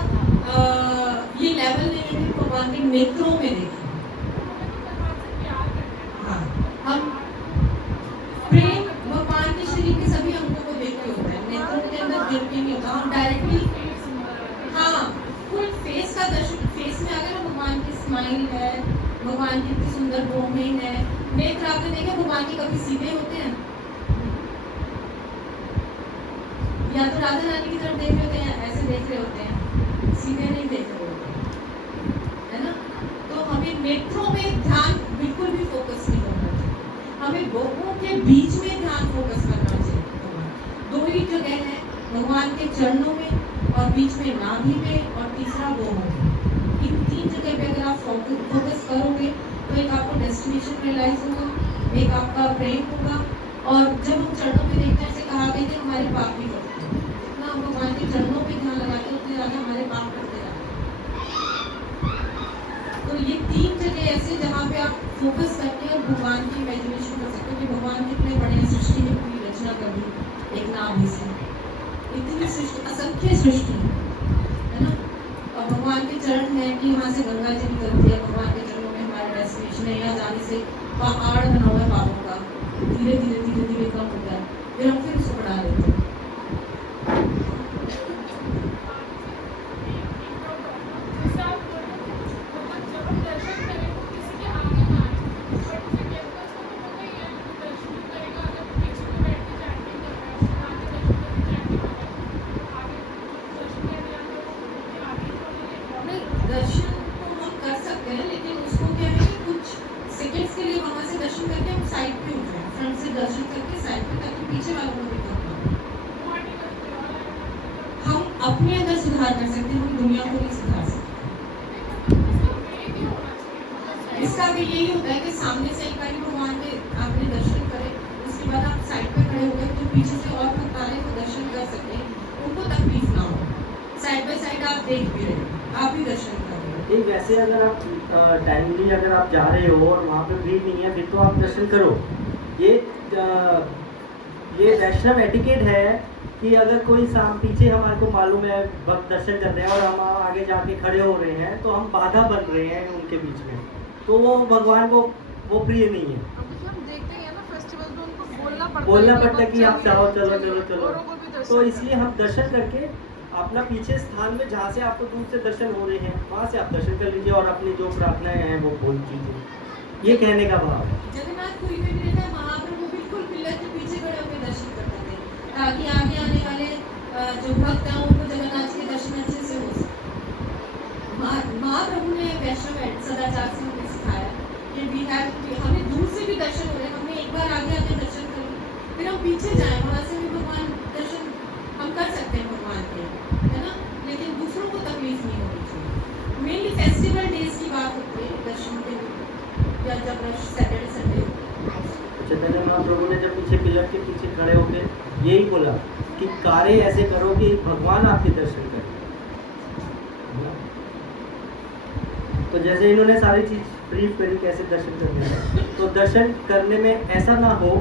ये लेवल नहीं है कि भगवान के नेत्रों में देखें। हाँ, हम प्रेम भगवान के शरीर के सभी अंगों को देख के होता है, नेत्रों के अंदर देख के नहीं होता। हम डायरेक्टली, हाँ, फुल फेस का दर्शन, फेस में अगर भगवान की स्माइल है, भगवान की इतनी सुंदर भौहें हैं, नेत्र आपने देखे भगवान के कभी सीधे होते हैं, या तो राधा रानी की तरफ देख रहे होते हैं, ऐसे देख रहे होते हैं, सीधे नहीं देख रहे होते, है ना। तो हमें नेत्रों में ध्यान बिल्कुल भी फोकस नहीं करना चाहिए, हमें बहुओं के बीच में ध्यान फोकस करना चाहिए। दो ही जगह है, भगवान के चरणों में और बीच में नाभि में और तीसरा बहुओं में। इन तीन जगह पे अगर आप फोकस करोगे तो एक आपको डेस्टिनेशन रियलाइज होगा, एक आपका प्रेम होगा। और जब हम चरणों पे देखते हैं, ऐसे कहा गया कि हमारे पाप भी करते हैं ना, हम भगवान के चरणों पे ध्यान लगाते हैं, उतने ज्यादा हमारे पाप करते जाते हैं। तो ये तीन जगह ऐसे जहाँ पे आप फोकस करके और भगवान की इमेजिनेशन कर सकते हो कि भगवान कितने बड़े सृष्टि ने पूरी रचना कर दी एक नाभि से, इतनी सृष्टि, असंख्य सृष्टि, है ना। और भगवान के चरण है कि यहाँ से गंगा जी निकलती है, भगवान के चरणों में हमारा डेस्टिनेशन है। यहाँ जाने से पहाड़ बना हुआ है पापों का, धीरे धीरे धीरे धीरे कम होता है, फिर हम फिर उसको बढ़ा लेते हैं। दर्शन तो हम कर सकते हैं, लेकिन उसको क्या है कि कुछ सेकंड्स के लिए वहां से दर्शन करके हम साइड पे हो जाए, फ्रंट से दर्शन करके साइड पे, ताकि पीछे वालों को भी हम अपने अंदर सुधार कर सकते हैं, हम दुनिया को नहीं सुधार सकते। कभी यही होता है कि सामने से एक बार भगवान के आपने दर्शन करे, उसके बाद आप साइड पे खड़े हो गए तो पीछे से और भक्त आने को दर्शन कर सकें, उनको तकलीफ ना हो। साइड बाय साइड आप देख भी रहे हो, आप भी दर्शन कर रहे हो। नहीं, वैसे अगर आप टाइमली अगर आप जा रहे हो और वहाँ पे भीड़ नहीं है फिर तो आप दर्शन करो। ये वैष्णव एटिकेट है कि अगर कोई पीछे हमारे को मालूम है भक्त दर्शन कर रहे हैं और हम आगे जाके खड़े हो रहे हैं तो हम बाधा बन रहे हैं उनके बीच में, तो वो भगवान को वो प्रिय नहीं है। अब देखिए हम देखते हैं ना फेस्टिवल में उनको बोलना पड़ता है कि आप जाओ, चलो चलो चलो। औरों को भी दर्शन तो करें। इसलिए हम दर्शन करके अपना पीछे स्थान में जहाँ से आपको दूर से दर्शन हो रहे हैं वहाँ से आप दर्शन कर लीजिए और अपनी जो प्रार्थनाएं हैं वो बोल दीजिए। ये कहने का भाव है। जगन्नाथपुरी में भी रहता है, महाप्रभु बिल्कुल पिलर के पीछे खड़े होकर दर्शन करते थे ताकि आगे आने वाले जो भक्त हैं उनको जगन्नाथ के दर्शन अच्छे से हो सके। महाप्रभु ने वैष्णव सदाचार से हमें सिखाया कि हमें दूर से भी दर्शन हो रहे हैं, हमने एक बार आगे आके दर्शन कर लिया, फिर हम पीछे जाएं, वहाँ से भी भगवान दर्शन हम कर सकते हैं भगवान के, है ना। लेकिन दूसरों को तकलीफ नहीं होनी चाहिए। मेनली फेस्टिवल डेज की बात होती है दर्शन के लिए, या जब सैटरडे संडे। चैतन्य महाप्रभु ने जब पीछे पिलर के पीछे खड़े होकर यही बोला कि कार्य ऐसे करो कि भगवान आपके दर्शन करें। तो जैसे इन्होंने सारी चीज ब्रीफ करी कैसे दर्शन करने हैं, तो दर्शन करने में ऐसा ना हो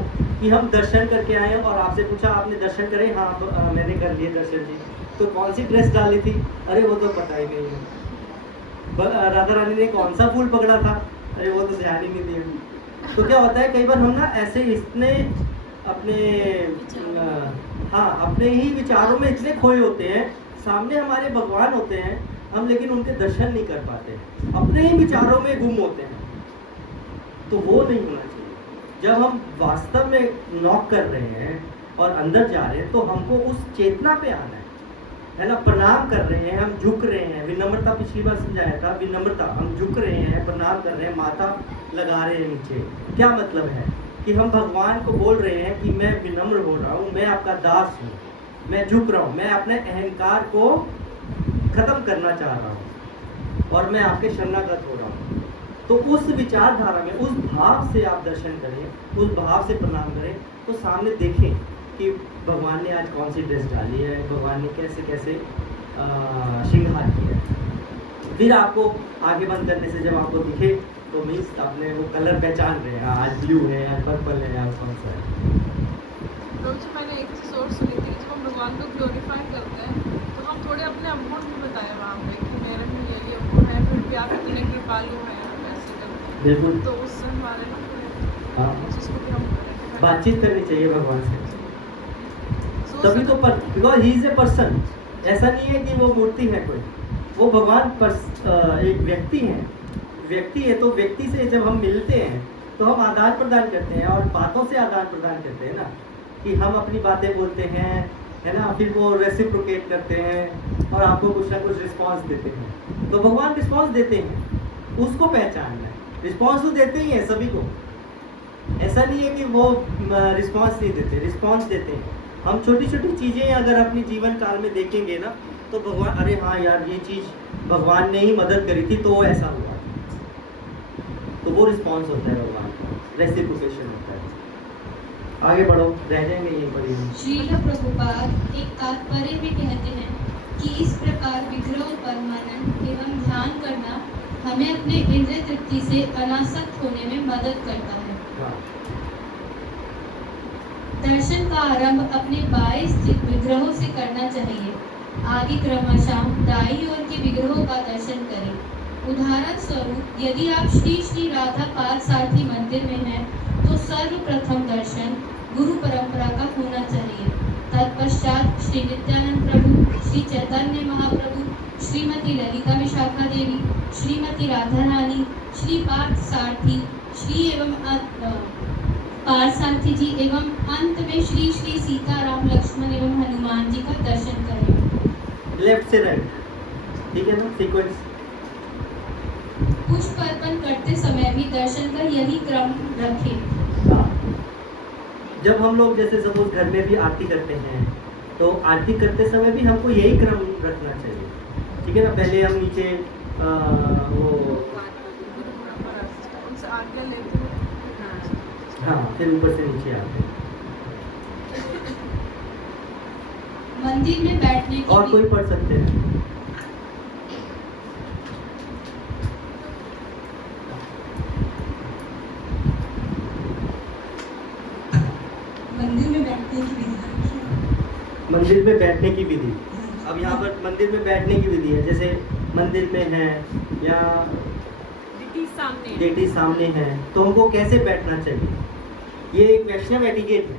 कि हम दर्शन करके आए और आपसे पूछा आपने दर्शन करे, हाँ मैंने कर लिए दर्शन जी, तो कौन सी ड्रेस डाली थी, अरे वो तो पता ही नहीं है। राधा रानी ने कौन सा फूल पकड़ा था, अरे वो तो ध्यान ही नहीं दिया। तो क्या होता है कई बार हम ना ऐसे इतने अपने ही विचारों में इतने खोए होते हैं, सामने हमारे भगवान होते हैं हम, लेकिन उनके दर्शन नहीं कर पाते, अपने ही विचारों में गुम होते हैं। तो वो नहीं होना चाहिए। जब हम वास्तव में नॉक कर रहे हैं और अंदर जा रहे हैं तो हमको उस चेतना पे आना है ना। प्रणाम कर रहे हैं, हम झुक रहे हैं, विनम्रता पिछली बार समझाया था, विनम्रता, हम झुक रहे हैं, प्रणाम कर रहे हैं, माथा लगा रहे हैं नीचे। क्या मतलब है कि हम भगवान को बोल रहे हैं कि मैं विनम्र हो रहा हूँ, मैं आपका दास हूँ, मैं झुक रहा हूँ, मैं अपने अहंकार को खत्म करना चाह रहा हूँ और मैं आपके शरणागत हो रहा हूँ। तो उस विचारधारा में, उस भाव से आप दर्शन करें, उस भाव से प्रणाम करें, तो सामने देखें कि भगवान ने आज कौन सी ड्रेस डाली है, भगवान ने कैसे कैसे श्रृंगार किया है। फिर आपको आगे बंद करने से जब आपको दिखे तो मीन्स आपने वो कलर पहचान रहे हैं, आज ब्लू है, आज पर्पल है, आज कौन सा है। तो मैंने एक चीज़ और सुनी थी, जब हम भगवान को ग्लोरीफाई करते हैं तो हम थोड़े अपने अवगुण भी बताए वहाँ पे कि मेरे में ये अवगुण है, फिर भी आप इतने कृपालु हैं, ऐसे करते। बिल्कुल। तो उससे हमारे हाँ, जिसको भी हम करें बातचीत करनी चाहिए भगवान से, तभी तो because he is a person. ऐसा नहीं है कि वो मूर्ति है कोई, वो भगवान एक व्यक्ति है। तो व्यक्ति से जब हम मिलते हैं तो हम आदान प्रदान करते हैं और बातों से आदान प्रदान करते हैं ना, कि हम अपनी बातें बोलते हैं, है ना, फिर वो रेसिप्रोकेट करते हैं और आपको कुछ ना कुछ रिस्पांस देते हैं। तो भगवान रिस्पांस देते हैं, उसको पहचानना है। रिस्पांस तो देते ही हैं सभी को, ऐसा नहीं है कि वो रिस्पांस नहीं देते, रिस्पांस देते हैं। हम छोटी छोटी चीज़ें अगर अपनी जीवन काल में देखेंगे ना तो भगवान, अरे हाँ यार ये चीज़ भगवान ने ही मदद करी थी तो ऐसा हुआ, तो वो रिस्पांस होता है भगवान का, रेसिप्रोकेशन होता है। आगे बढ़ो, रह जाएंगे यहीं पर ही। श्रील प्रभुपाद एक तात्पर्य में कहते हैं कि इस प्रकार विग्रह पर मनन एवं ध्यान करना हमें अपने इंद्रिय तृप्ति से अनासक्त होने में मदद करता है। हाँ। दर्शन का आरंभ अपने बाएं स्थित विग्रहों से करना चाहिए। आगे क्रमशः दाईं ओर के विग्रहों का दर्शन करें। उदाहरण स्वरूप यदि आप श्री श्री राधा पार्थसारथी मंदिर में हैं तो सर्वप्रथम दर्शन गुरु परंपरा का होना चाहिए। तत्पश्चात श्री नित्यानंद प्रभु, श्री चैतन्य महाप्रभु, श्रीमती ललिता विशाखा देवी, श्रीमती राधा रानी, श्री पार्थसारथी, श्री एवं पार्थसारथी जी एवं अंत में श्री श्री सीताराम लक्ष्मण एवं हनुमान जी का दर्शन करें। लेफ्ट से राइट, ठीक है ना, सीक्वेंस। पुष्प अर्पण करते समय भी दर्शन का यही क्रम रखें। हाँ। जब हम लोग जैसे सपोज घर में भी आरती करते हैं तो आरती करते समय भी हमको यही क्रम रखना चाहिए, ठीक है ना। पहले हम नीचे वो आज्ञा लेते हुए हाँ, फिर ऊपर से नीचे आते हैं। मंदिर में बैठने की और कोई पढ़ सकते हैं? मंदिर में बैठने की विधि। मंदिर में बैठने की विधि। अब यहाँ पर मंदिर में बैठने की विधि है, जैसे मंदिर में है या गेटी सामने है, तो हमको कैसे बैठना चाहिए? ये एक वैष्णव एटिकेट है,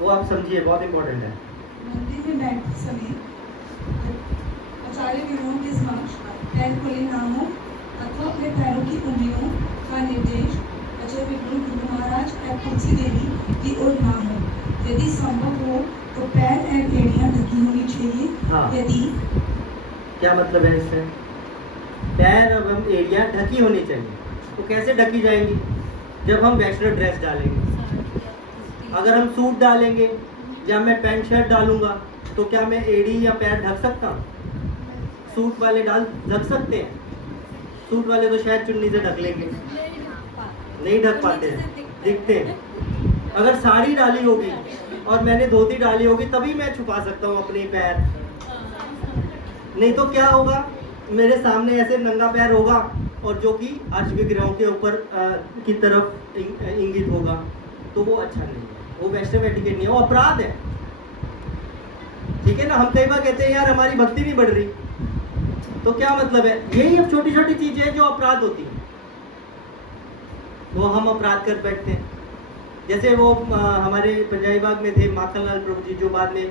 वो आप समझिए, बहुत इंपॉर्टेंट है। मंदिर में बैठते समय आचार्य गुरुओं के समक्ष पैर खुले ना हो अथवा अपने पैरों की उंगलियों का निर्देश आचार्य विग्रह गुरु महाराज या तुलसी देवी की ओर ना हो। यदि संभव हो तो पैर और एड़ियां ढकी होनी चाहिए। हाँ। यदि क्या मतलब है इससे? पैर एवं एड़ियां ढकी होनी चाहिए। तो कैसे ढकी जाएंगी? जब हम वैष्णव ड्रेस डालेंगे। अगर हम सूट डालेंगे या मैं पैंट शर्ट डालूंगा तो क्या मैं एड़ी या पैर ढक सकता हूँ? सूट वाले ढक सकते हैं। सूट वाले तो शायद चुन्नी से ढक लेंगे, नहीं ढक पाते हैं, दिखते हैं। अगर साड़ी डाली होगी और मैंने धोती डाली होगी तभी मैं छुपा सकता हूँ अपने पैर, नहीं तो क्या होगा, मेरे सामने ऐसे नंगा पैर होगा और जो कि अर्श विग्रहों के ऊपर की तरफ इंगित होगा, तो वो अच्छा नहीं है, वो वैष्णव एटिकेट नहीं है, वो अपराध है। ठीक है ना? हम कई बार कहते हैं यार हमारी भक्ति नहीं बढ़ रही, तो क्या मतलब है? यही अब छोटी छोटी चीजें हैं जो अपराध होती हैं, वो हम अपराध कर बैठते हैं। जैसे वो हमारे पंजाबी बाग में थे माखनलाल प्रभु जी, जो बाद में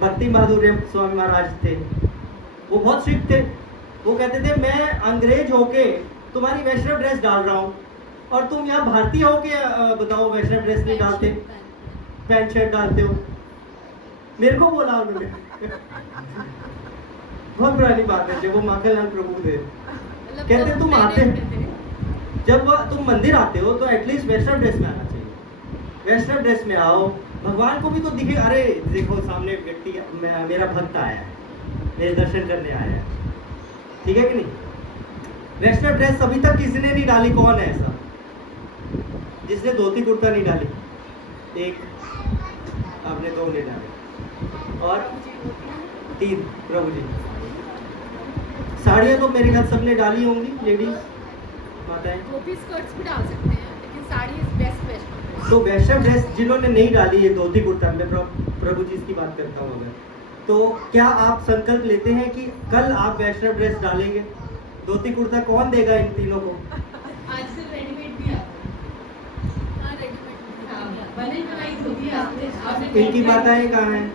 भक्ति माधुर्य स्वामी महाराज थे, वो बहुत स्ट्रिक्ट थे। वो कहते थे मैं अंग्रेज होके तुम्हारी वैष्णव ड्रेस डाल रहा हूँ और तुम यहाँ भारतीय होके बताओ वैष्णव ड्रेस नहीं डालते, पैंट शर्ट डालते हो। मेरे को बोला उन्होंने बहुत पुरानी बात है, जब वो माखनलाल प्रभु थे, कहते तुम आते जब तुम मंदिर आते हो तो एटलीस्ट वैष्णव ड्रेस में आना चाहिए। वैष्णव ड्रेस में आओ, भगवान को भी तो दिखे, अरे देखो सामने व्यक्ति मेरा भक्त आया है, मेरे दर्शन करने आया है। ठीक है कि नहीं? वैष्णव ड्रेस अभी तक किसी ने नहीं डाली। कौन है ऐसा जिसने धोती कुर्ता नहीं डाली? एक, आपने दो नहीं डाले, और तीन प्रभु जी। साड़ियाँ तो मेरे ख्याल सबने डाली होंगी, लेडीज माताएं। टोपी स्कर्ट्स भी डाल सकते हैं, लेकिन साड़ी इज बेस्ट वेस्टर्न। तो वैष्णव ड्रेस जिन्होंने नहीं डाली है, धोती कुर्ता, मैं प्रभु जी की बात करता हूँ, अगर तो क्या आप संकल्प लेते हैं कि कल आप वैष्णव ड्रेस डालेंगे? धोती कुर्ता कौन देगा इन तीनों को? आजकल रेडीमेड भी आते हैं। हाँ, रेडीमेड हाँ, बने बनाई धोती आते हैं। इनकी माताएं कहाँ हैं?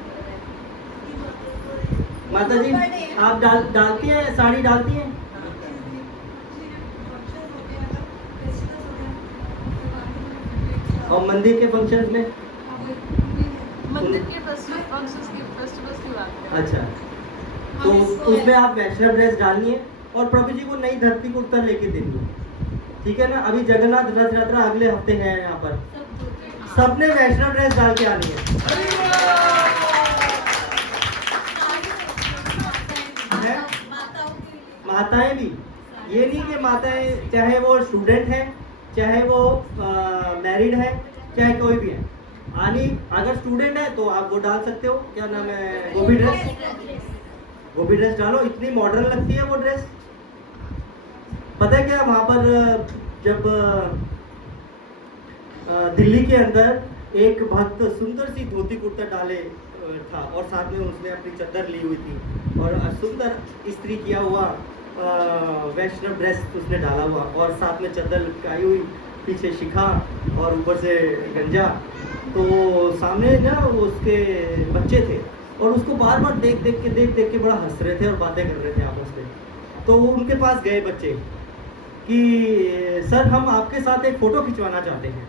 माता जी आप डालती हैं, साड़ी डालती हैं? और मंदिर के फंक्शंस में? मंदिर के फंक्शंस की फेस्टिवल्स की बात करें। अच्छा, तो उसमें आप वैष्णव ड्रेस डालिए और प्रभु जी को नई धरती कुर्ता लेके देंगे। ठीक है ना? अभी जगन्नाथ रथ यात्रा अगले हफ्ते है यहाँ पर, सबने वैष्णव ड्रेस डाल के आनी है। माताएं भी, ये नहीं कि माताएं चाहे वो स्टूडेंट है, चाहे वो मैरिड है, चाहे कोई भी है, आनी। अगर स्टूडेंट है तो आप वो डाल सकते हो, क्या नाम है, गोभी ड्रेस। गोभी ड्रेस डालो, इतनी मॉडर्न लगती है वो ड्रेस। पता है क्या, वहाँ पर जब दिल्ली के अंदर एक भक्त सुंदर सी धोती कुर्ता डाले था और साथ में उसने अपनी चद्दर ली हुई थी और सुंदर इस्त्री किया हुआ वैष्णव ड्रेस उसने डाला हुआ और साथ में चद्दर लटकाई हुई, पीछे शिखा और ऊपर से गंजा। तो सामने ना उसके बच्चे थे और उसको बार बार देख देख के बड़ा हंस रहे थे और बातें कर रहे थे आपस में। तो उनके पास गए बच्चे कि सर हम आपके साथ एक फ़ोटो खिंचवाना चाहते हैं।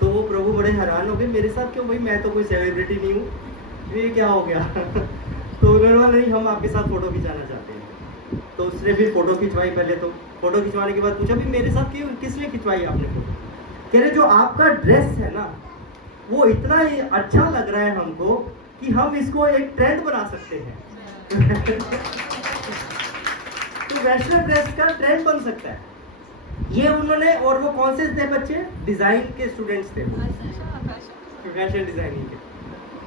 तो वो प्रभु बड़े हैरान हो गए, मेरे साथ क्यों भाई, मैं तो कोई सेलिब्रिटी नहीं हूँ, ये क्या हो गया। तो उन्होंने बोला नहीं हम आपके साथ फ़ोटो खिंचाना चाहते हैं। तो उसने फिर फ़ोटो खिंचवाई। पहले तो फ़ोटो खिंचवाने के बाद पूछा भी मेरे साथ क्यों, किस लिए खिंचवाई आपने फ़ोटो? कह रहे जो आपका ड्रेस है ना वो इतना ही अच्छा लग रहा है हमको कि हम इसको एक ट्रेंड बना सकते हैं। तो वैष्णव ड्रेस का ट्रेंड बन सकता है। ये उन्होंने, और वो कौन से थे बच्चे, डिजाइन के स्टूडेंट्स थे, फैशन डिजाइनिंग के।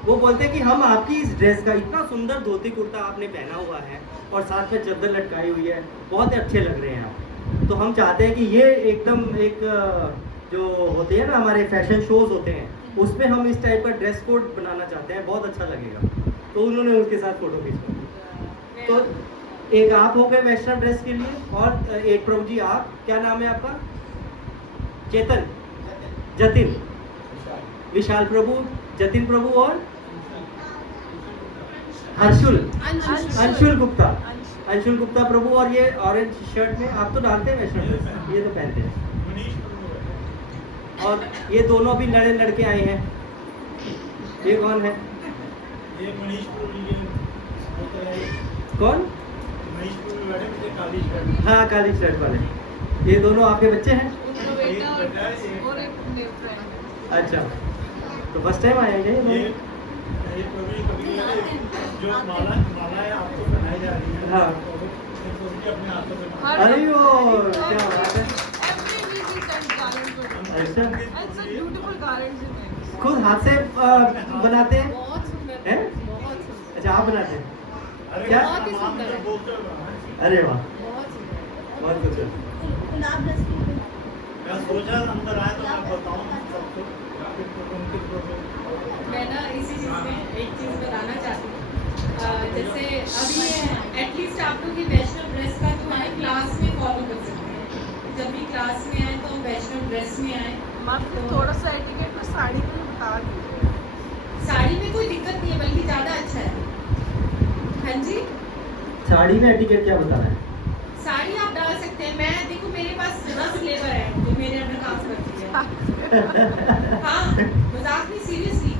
वो बोलते हैं कि हम आपकी इस ड्रेस का, इतना सुंदर धोती कुर्ता आपने पहना हुआ है और साथ में चद्दर लटकाई हुई है, बहुत अच्छे लग रहे हैं आप। तो हम चाहते हैं कि ये एकदम एक जो होते हैं ना हमारे फैशन शोज होते हैं, उसमें हम इस टाइप का ड्रेस कोड बनाना चाहते हैं, बहुत अच्छा लगेगा। तो उन्होंने उसके साथ फोटो खींचा। तो एक आप हो गए वेस्टर्न ड्रेस के लिए, और एक प्रभु जी आप, क्या नाम है आपका? चेतन, जतिन, विशाल प्रभु, जतिन प्रभु और अंशुल गुप्ता, अंशुल गुप्ता प्रभु। और ये ऑरेंज शर्ट में आप तो डालते हैं वेस्टर्न ड्रेस, ये तो पहनते हैं। और ये दोनों भी लड़े लड़के आए हैं। ये कौन है? ये मनीष प्रभु जी कौन? मनीष प्रभु वाले मुझे काली शर्ट। हाँ, काली शर्ट वाले। ये दोनों आपके बच्चे हैं? उनका बेटा और एक नेत्र है। अच्छा, तो फर्स्ट टाइम आए हैं ये प्रभु जी कभी जो माला है आपको बनाई जा रही है। हाँ। ये प्रभु जी अपने हाथों से बना- हर- अरे वो क्या बात है। Every week he sends garlands to me. अच्छा, And such beautiful garlands he makes. खुद हाथ से बनाते हैं? बहुत सुंदर, हैं? बहुत सुंदर, अच्छा, आप बनाते हैं? अरे क्या? बहुत ही सुंदर है। बोलते हो। अरे वाह, बहुत सुंदर। बहुत कुछ है। मैं सोचा अंदर आया तो मैं बताऊं सबको। उनके प्रभु मैं ना इसी चीज़ में एक चीज़ बताना चाहती हूँ। जैसे अभी एटलीस्ट आप लोग ये वैष्णव ड्रेस का जो है क्लास में फॉलो कर सकते हैं। जब भी क्लास में आए तो हम वैष्णव ड्रेस में आए। आपको थोड़ा सा एटिकेट में साड़ी में बता दीजिए। साड़ी में कोई दिक्कत नहीं है, बल्कि ज़्यादा अच्छा है। हाँ जी, साड़ी में एटिकेट क्या बताना है? साड़ी आप डाल सकते हैं। मैं देखो मेरे पास 10 लेबर है जो मेरे अंडर काम करती है। हाँ, मजाक नहीं, सीरियसली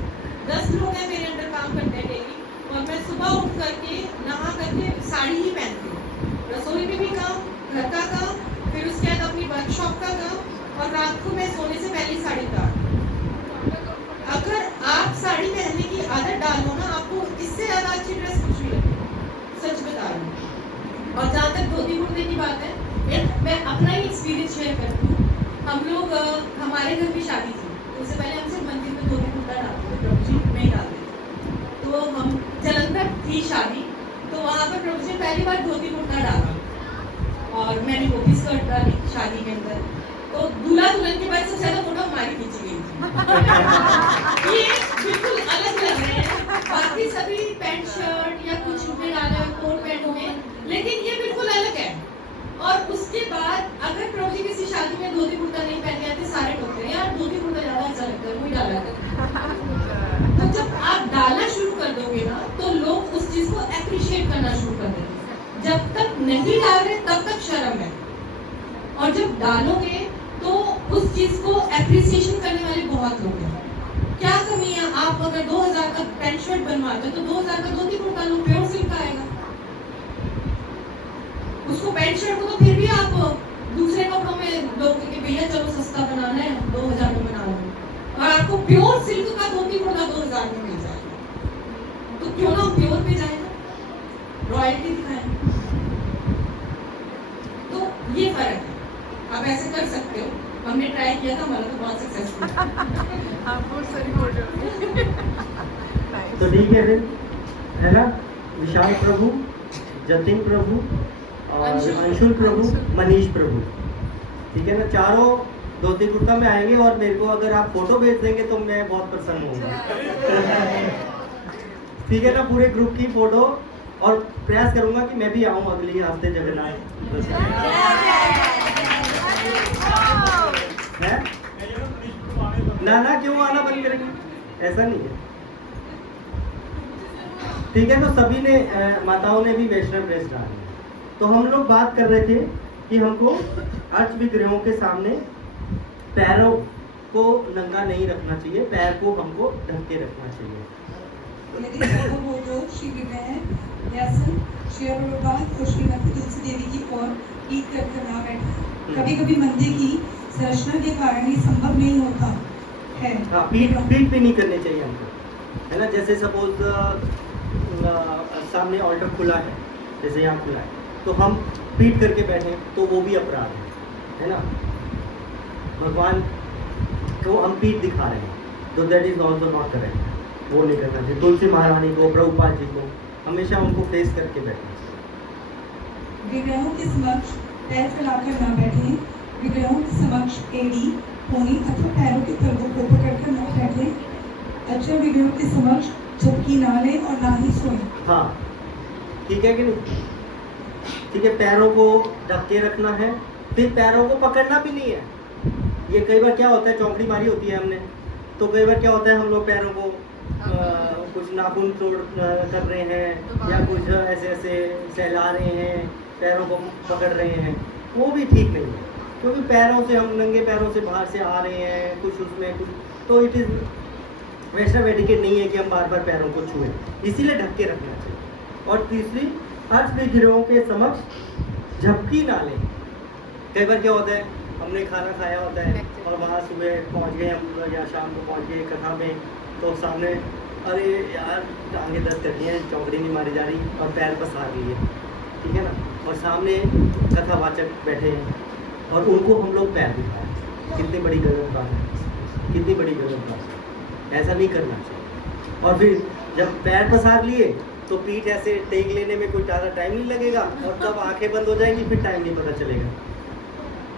10 लोग हैं मेरे अंडर काम करते हैं डेली। और मैं सुबह उठ करके नहा करके साड़ी ही पहनती हूँ। रसोई में भी काम, घर का काम, फिर उसके बाद अपनी वर्कशॉप का काम, और रात को मैं सोने से पहले साड़ी उतारती हूँ। अगर आप साड़ी पहनने की आदत डालो ना, आपको इससे ज़्यादा अच्छी ड्रेस कुछ नहीं लगेगी, सच बता रही हूँ। और जहाँ तक धोती कुर्ते की बात है, एक मैं अपना ही एक्सपीरियंस शेयर करती हूँ। हम लोग हमारे घर में शादी थी, तो उससे पहले हम सिर्फ मंदिर में धोती कुर्ता डालते थे, प्रभु जी नहीं डालते थे। तो हम जलंधर थी शादी, तो वहाँ पर प्रभु जी पहली बार धोती कुर्ता डाला, और मैंने वो भी स्कर्ट डाली शादी के अंदर। तो दूल्हा दुल्हन के बाद सबसे ज़्यादा फोटो हमारी खींची गई थी। ये बिल्कुल अलग लग रहे हैं, बाकी सभी पैंट शर्ट या कुछ में डाला कोट पैंट में, लेकिन ये बिल्कुल अलग है। और उसके बाद अगर प्रभु जी किसी शादी में धोती कुर्ता नहीं पहन के आते, सारे टोकते हैं यार धोती कुर्ता ज़्यादा अच्छा लगता है, वही डाला है। तो जब आप डालना शुरू कर दोगे ना, तो लोग उस चीज़ को एप्रिशिएट करना शुरू कर देंगे। जब तक नहीं डाल रहे तब तक शर्म है, और जब डालोगे तो उस चीज़ को एप्रिसिएशन करने वाले बहुत लोग हैं। क्या कमी है? आप अगर 2000 का पैंट शर्ट बनवाते हो तो 2000 का धोती कुर्ता लो, प्योर सिल्क का आएगा। उसको पैंट शर्ट को तो फिर भी आप दूसरे कपड़ों में लोगे कि भैया चलो सस्ता बनाना है, 2000 में बना लो, और आपको प्योर सिल्क का धोती कुर्ता 2000 में मिल जाएगा। तो क्यों ना प्योर पे जाएगा, रॉयल्टी दिखाएं। तो ये फर्क है, आप ऐसे कर सकते हो। हमने ट्राई किया था, हमारा तो बहुत सक्सेसफुल। आपको सही बोल रहे हो। तो ठीक है फिर, है ना? विशाल प्रभु, जतिन प्रभु और अंशुल प्रभु, मनीष प्रभु, ठीक है ना? चारों धोती कुर्ता में आएंगे, और मेरे को अगर आप फोटो भेज देंगे तो मैं बहुत प्रसन्न होऊंगा। ठीक है ना? पूरे ग्रुप की फोटो, और प्रयास करूंगा कि मैं भी आऊं अगले हफ्ते जगन्नाथ है ना। ना क्यों आना बंद करेंगे, ऐसा नहीं है। ठीक है, तो सभी ने माताओं ने भी वैष्णव ड्रेस डाली। तो हम लोग बात कर रहे थे कि हमको अर्च विग्रहों के सामने पैरों को नंगा नहीं रखना चाहिए, पैर को हमको ढक के रखना चाहिए। यदि संभव हो तो श्री विग्रह व्यासन श्री अरुणपाद और श्रीमती तुलसी देवी की ओर पीठ करके ना बैठे। कभी कभी मंदिर की संरचना के कारण ये संभव नहीं होता है। हाँ, पीठ भी नहीं करनी चाहिए हमको, है ना? जैसे सपोज सामने ऑल्टर खुला है, जैसे यहाँ खुला है, तो हम पीठ करके बैठे तो वो भी अपराध है ना? भगवान को हम पीठ दिखा रहे हैं, तो that is also not correct. वो नहीं करना चाहिए। तुलसी महारानी को, प्रभुपाद जी को हमेशा उनको फेस करके बैठना। विग्रहों के समक्ष पैर फैलाकर ना बैठे, विग्रहों के समक्ष एड़ी, होनी अथवा पैरों के तलवों को पकड़कर न बैठे, अच्छा विग्रहों के समक्ष झपकी ना ले और ना ही सोए। हाँ, ठीक है कि नहीं? ठीक है, पैरों को ढक के रखना है, फिर पैरों को पकड़ना भी नहीं है। ये कई बार क्या होता है, चौकड़ी मारी होती है हमने, तो कई बार क्या होता है, हम लोग पैरों को कुछ नाखून तोड़ कर रहे हैं या कुछ ऐसे ऐसे सहला रहे हैं, पैरों को पकड़ रहे हैं, वो भी ठीक नहीं है। क्योंकि पैरों से हम नंगे पैरों से बाहर से आ रहे हैं, कुछ उसमें कुछ, तो इट इज़ वैष्णव एटिकेट नहीं है कि हम बार बार पैरों को छुएं, इसीलिए ढक के रखना चाहिए। और तीसरी, अर्थ विग्रहों के समक्ष झपकी ना लें। कई बार क्या होता है, हमने खाना खाया होता है और वहाँ सुबह पहुँच गए हम लोग या शाम को पहुँच गए कथा में, तो सामने अरे यार टांगे दर्द कर रही हैं, चौकड़ी नहीं मारी जा रही और पैर पसार रही है, ठीक है ना, और सामने कथावाचक बैठे हैं और उनको हम लोग पैर दिखाएं। कितनी बड़ी गलत बात है, कितनी बड़ी गलत बात है। ऐसा नहीं करना चाहिए। और फिर जब पैर पसार लिए तो पीठ ऐसे टेक लेने में कोई ज़्यादा टाइम नहीं लगेगा, और तब आंखें बंद हो जाएंगी, फिर टाइम नहीं पता चलेगा।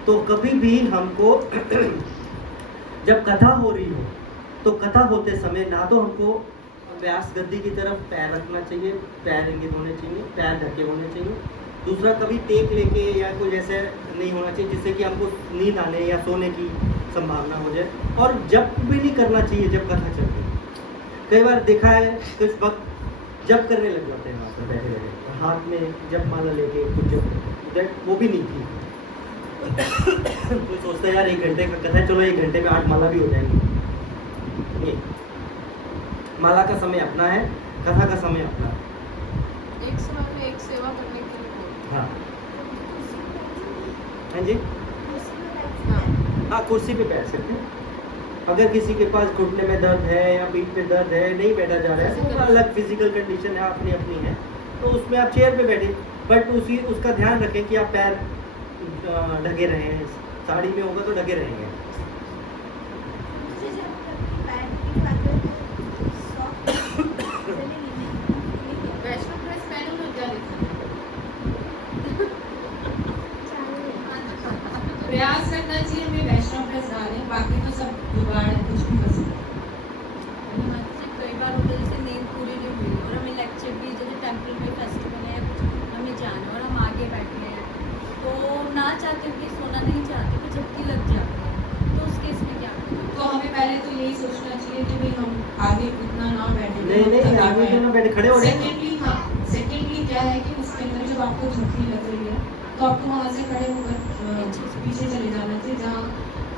तो कभी भी हमको जब कथा हो रही हो, तो कथा होते समय ना तो हमको व्यास गद्दी की तरफ पैर रखना चाहिए, पैर इंगित होने चाहिए, पैर ढके होने चाहिए। दूसरा, कभी टेक लेके या कुछ ऐसे नहीं होना चाहिए जिससे कि हमको नींद आने या सोने की संभावना हो जाए। और जब भी नहीं करना चाहिए जब कथा चल रही है। कई बार देखा है कुछ वक्त जब करने लग जाते हैं वहाँ पर बैठे बैठे, हाथ में जब माला लेके कुछ जब, वो भी नहीं ठीक। कोई सोचता है यार 1 घंटे का कथा है, चलो 1 घंटे में 8 माला भी हो जाएंगी। नहीं, माला का समय अपना है, कथा का समय अपना है। एक समय में एक सेवा करने के लिए बोल। हाँ हाँ जी, हाँ, हाँ कुर्सी पे बैठ सकते हैं। अगर किसी के पास घुटने में दर्द है या पीठ पे दर्द है, नहीं बैठा जा रहा है, तो अलग फिजिकल कंडीशन है, अपनी अपनी है, तो उसमें आप चेयर पे बैठे, बट उसका ध्यान रखें कि आप पैर ढके रहें। साड़ी में होगा तो ढके रहेंगे। वैष्णव ड्रेस पहनो तो क्या लिखा प्रयास करना चाहिए हमें वैष्णव ड्रेस डालें, बाकी तो सब जुगाड़ है, कुछ भी कर सकते हैं। कई बार होता है जैसे नींद पूरी नहीं हुई और हमें लेक्चर भी, जैसे टेम्पल में फेस्टिवल है या कुछ हमें जाना है और हम आगे बैठे हैं, तो ना चाहते हुए सोना नहीं चाहते तो झपकी लग जाती है, तो उस केस में क्या करना? तो हमें पहले तो यही सोचना चाहिए कि भाई हम आगे उतना ना बैठे। नहीं आगे तो ना बैठे, खड़े हो जाए। सेकेंडली, हाँ, सेकेंडली क्या है कि उसके अंदर जब आपको झपकी लग रही है तो आपको वहाँ से खड़े होकर पीछे चले जाना चाहिए, जहाँ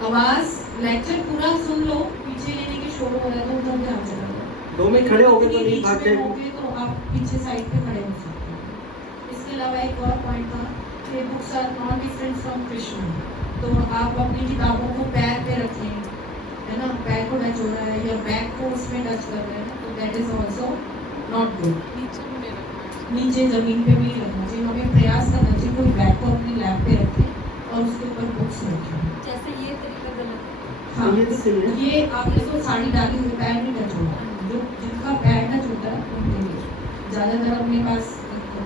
आवाज लेक्चर पूरा सुन लो, पीछे लेने के शोर हो रहा है तो उधर ध्यान चला जाए। 2 मिनट खड़े हो गए तो बीच नहीं भाग में जाएगी। होगे तो आप पीछे साइड पे खड़े हो सकते हैं। इसके अलावा एक और पॉइंट था कि books are not different from Krishna, तो आप अपनी किताबों को पैर पे रखें, है ना, पैर को टच हो रहा है या बैक को उसमें टच कर रहे हैं, तो that is also not good. नीचे भी नहीं रखना है। नीचे जमीन पे भी नहीं रखना चाहिए, हमें प्रयास करना चाहिए कोई बैग को अपने लैप पे रखें और उसके ऊपर बुक्स रखें। जैसे ये तरीका गलत है। हाँ, ये भी सही है। ये आपने तो साड़ी डाली हुई, पैर नहीं टच हो रहा है, जो जिनका पैर टच होता है उनके लिए ज़्यादातर अपने पास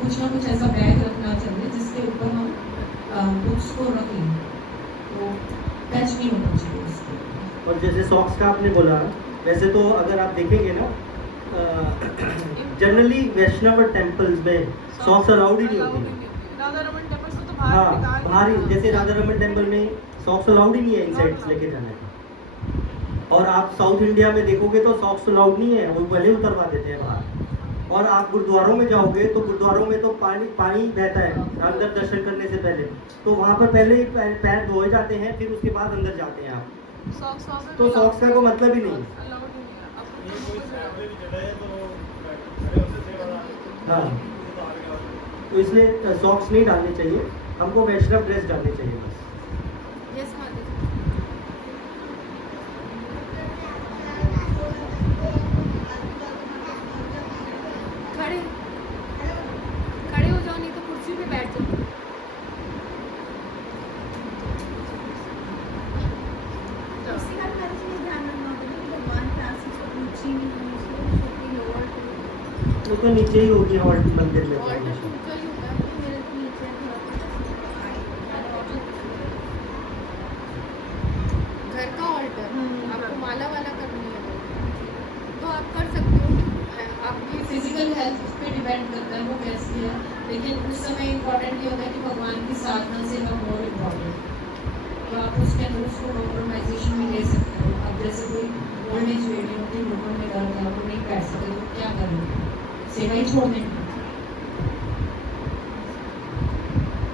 कुछ ना कुछ ऐसा बैग रखना चाहिए जिसके ऊपर हम बुक्स को रख लें, तो टच नहीं होना चाहिए उसको। और जैसे सॉक्स का आपने बोला, वैसे तो अगर आप देखेंगे ना, जनरली वैष्णव टेम्पल्स में सॉक्स अलाउड ही नहीं होती। राधा रमन टेम्पल से तो बाहर हाँ, निकाल बाहर ही, जैसे राधा रमन टेम्पल में सॉक्स अलाउड ही नहीं है इनसाइड लेके जाने का। और आप साउथ इंडिया में देखोगे तो सॉक्स अलाउड नहीं है, वो पहले उतरवा देते हैं बाहर। और आप गुरुद्वारों में जाओगे तो गुरुद्वारों में तो पानी बहता है अंदर दर्शन करने से पहले, तो वहाँ पर पहले ही पैर धोए जाते हैं, फिर उसके बाद अंदर जाते हैं आप। तो सॉक्स का कोई मतलब ही नहीं है। अलाउड ही नहीं है। अब ये कोई फैमिली की जगह है तो खड़े होते थे वाला। हाँ, तो इसलिए सॉक्स नहीं डालने चाहिए, हमको वैष्णव ड्रेस डालनी चाहिए बस। यस माता खड़े खड़े हो जाओ, नहीं तो कुर्सी पे बैठ जाओ। वो तो नीचे ही होगी और मंदिर में ऑल्टर ऊंचा ही होता है, तो मेरे तो नीचे थोड़ा घर का ऑल्टर आपको घर। माला वाला करनी है तो आप कर सकते हो। आपकी फिजिकल हेल्थ पे डिपेंड करता है वो कैसी है, लेकिन उस समय इम्पोर्टेंट ये होता है कि भगवान की साधना से है मोर इम्पोर्टेंट, तो आप उसके अंदर उसको कॉम्प्रोमाइजेशन में ले सकते हो। अब जैसे कोई ओल्ड एज लेडी होती है, घुटनों में दर्द है, वो नहीं बैठ सकते, तो क्या करें, सेवा ही छोड़ देंगे।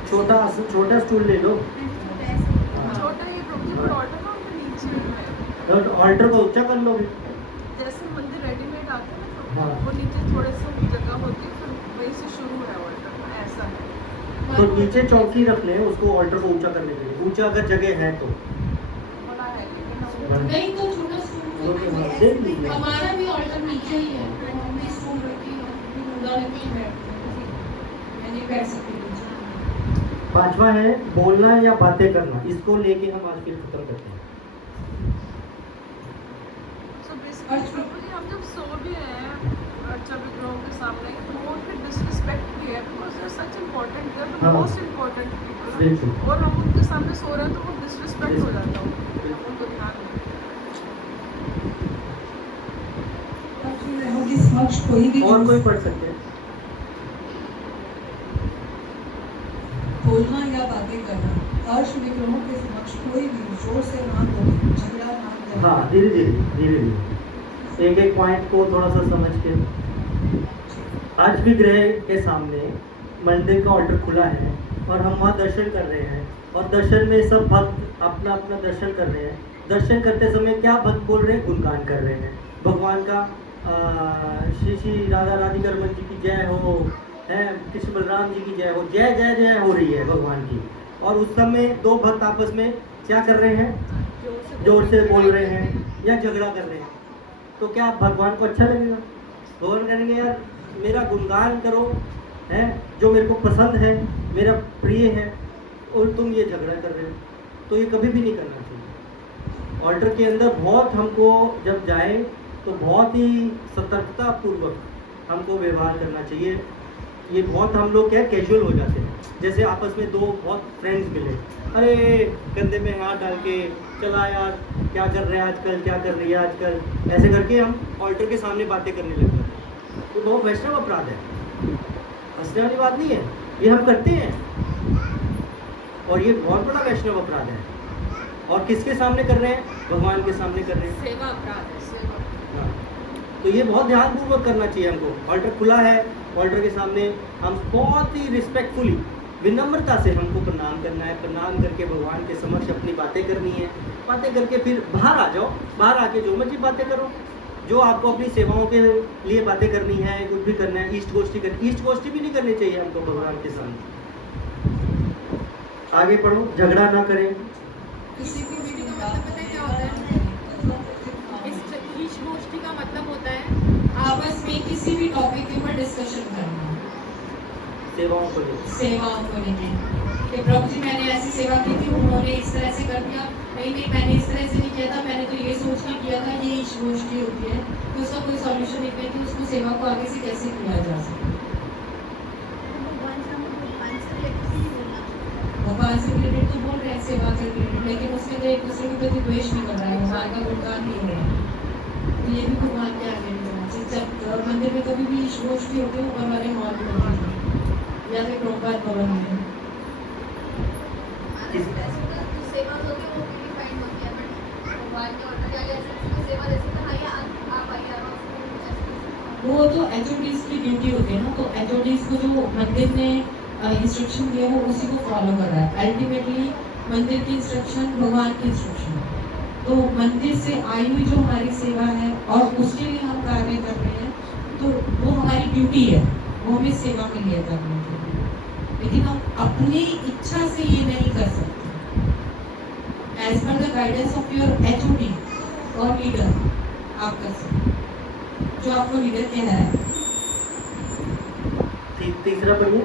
छोटा स्टूल ले लो। छोटा ये प्रॉब्लम ऑल्टर ना उनके नीचे है। तो ऑल्टर को ऊंचा कर लोगे। जैसे मंदिर रेडीमेड आते हैं ना, हाँ। तो वो नीचे थोड़े से जगह होती है, फिर वहीं से शुरू है ऑल्टर का, ऐसा है। तो नीचे चौकी रख लें उसको ऑल्टर को ऊंचा करने के लिए, ऊंचा अगर जगह है तो। बड़ा है लेकिन वो नहीं तो छोटा स्टूल देख लीजिए। हमारा भी ऑल्टर नीचे ही है, तो हम भी स्टूल रखी मुद्दा लेके ही बैठते हैं, मैं नहीं बैठ सकती नीचे। 5वां है बोलना या बातें करना, इसको लेके हम आज फिर खत्म करते हैं। सो बेसिकली प्रभु जी हम जब सो भी रहे हैं अच्छा विग्रहों के सामने, तो वो फिर डिसरिस्पेक्ट भी है, because they are such important, they are the हाँ। मोस्ट इम्पोर्टेंट पीपल, बिल्कुल। और हम उनके सामने सो रहे हैं तो वो डिसरिस्पेक्ट हो जाता है, हम उनको ध्यान दें। ग्रहों के समक्ष कोई भी और कोई पढ़ सकते हैं। बोलना या बातें करना, अर्श विग्रहों के समक्ष कोई भी जोर से ना बोले, झगड़ा ना करे। हाँ, धीरे धीरे एक एक पॉइंट को थोड़ा सा समझ के। आज भी ग्रह के सामने मंदिर का ऑल्टर खुला है और हम वहाँ दर्शन कर रहे हैं, और दर्शन में सब भक्त अपना अपना दर्शन कर रहे हैं। दर्शन करते समय क्या भक्त बोल रहे हैं, गुणगान कर रहे हैं भगवान का। श्री श्री राधा राधिका रमन जी की जय हो, है कृष्ण बलराम जी की जय हो, जय जय जय हो रही है भगवान की। और उस समय दो भक्त आपस में क्या कर रहे हैं, जोर से बोल रहे हैं या झगड़ा कर रहे हैं, तो क्या भगवान को अच्छा लगेगा? भगवान कहेंगे यार मेरा गुणगान करो, है जो मेरे को पसंद है, मेरा प्रिय है, और तुम ये झगड़ा कर रहे हो, तो ये कभी भी नहीं करना चाहिए। ऑल्टर के अंदर बहुत हमको जब जाए तो बहुत ही सतर्कता पूर्वक हमको व्यवहार करना चाहिए। ये बहुत हम लोग क्या कैजुअल हो जाते हैं, जैसे आपस में दो बहुत फ्रेंड्स मिले, अरे कंधे में हाथ डाल के चला यार क्या कर रहे हैं आजकल, क्या कर रही है आजकल, ऐसे करके हम ऑल्टर के सामने बातें करने लग जाते हैं। तो बहुत वैष्णव अपराध है, हंसने वाली बात नहीं है, ये हम करते हैं और ये बहुत बड़ा वैष्णव अपराध है। और किसके सामने कर रहे हैं, भगवान के सामने कर रहे हैं। सेवा अपराध है, सेवा। हाँ, तो ये बहुत ध्यानपूर्वक करना चाहिए हमको। ऑल्टर खुला है, ऑल्टर के सामने हम बहुत ही रिस्पेक्टफुली विनम्रता से हमको प्रणाम करना है। प्रणाम करके भगवान के समक्ष अपनी बातें करनी है। बातें करके फिर बाहर आ जाओ, बाहर आके जो मर्जी बातें करो, जो आपको अपनी सेवाओं के लिए बातें करनी है, कुछ भी करना है। ईष्ट गोष्ठी ईष्ट गोष्ठी भी नहीं करनी चाहिए हमको भगवान के सामने। आगे पढ़ो, झगड़ा ना करें। किसी की भी का मतलब पता है क्या होता है? इस ईश गोष्ठी का मतलब होता है आपस में किसी भी टॉपिक के ऊपर डिस्कशन करना, सेवाओं को लेकर। सेवाओं को लेके कि प्रभु जी मैंने ऐसी सेवा की थी, उन्होंने इस तरह से कर दिया, नहीं मैंने इस तरह से नहीं किया था, मैंने तो ये सोच के किया था, ये ईश गोष्ठी होती है। तो उसका कोई सॉल्यूशन नहीं कि उसको सेवा को आगे से कैसे किया जा सके। भगवान से रिलेटेड तो बोल रहे हैं सेवा के रिलेटेड, लेकिन उसके अंदर एक दूसरे के प्रति द्वेष नहीं कर रहा है, भगवान का गुणगान नहीं हो रहा है, तो ये भी भगवान के आगे नहीं करना चाहिए। जब मंदिर में कभी भी ईश गोष्ठी होती है, ऊपर वाले हॉल में होती है या फिर प्रभुपाद भवन में। सेवा जो होती है वो भी फाइन होती है, बट भगवान के ऑर्डर या ऐसे सेवा जैसे तो हाँ ये आप आइए वो तो एचओडीज की ड्यूटी होती है ना, तो एचओडीज को जो मंदिर ने इंस्ट्रक्शन दिया वो उसी को फॉलो कर रहा है। अल्टीमेटली मंदिर की इंस्ट्रक्शन भगवान की इंस्ट्रक्शन है, तो मंदिर से आई हुई जो हमारी सेवा है और उसके लिए हम कार्य कर रहे हैं, तो वो हमारी ड्यूटी है, वो हमें सेवा के लिए करने के लिए, लेकिन हम अपनी इच्छा से ये नहीं कर सकते। As per the guidance of your HOD और लीडर आप कर सकते, जो आपको लीडर कह रहा है। तीसरा पढ़िए।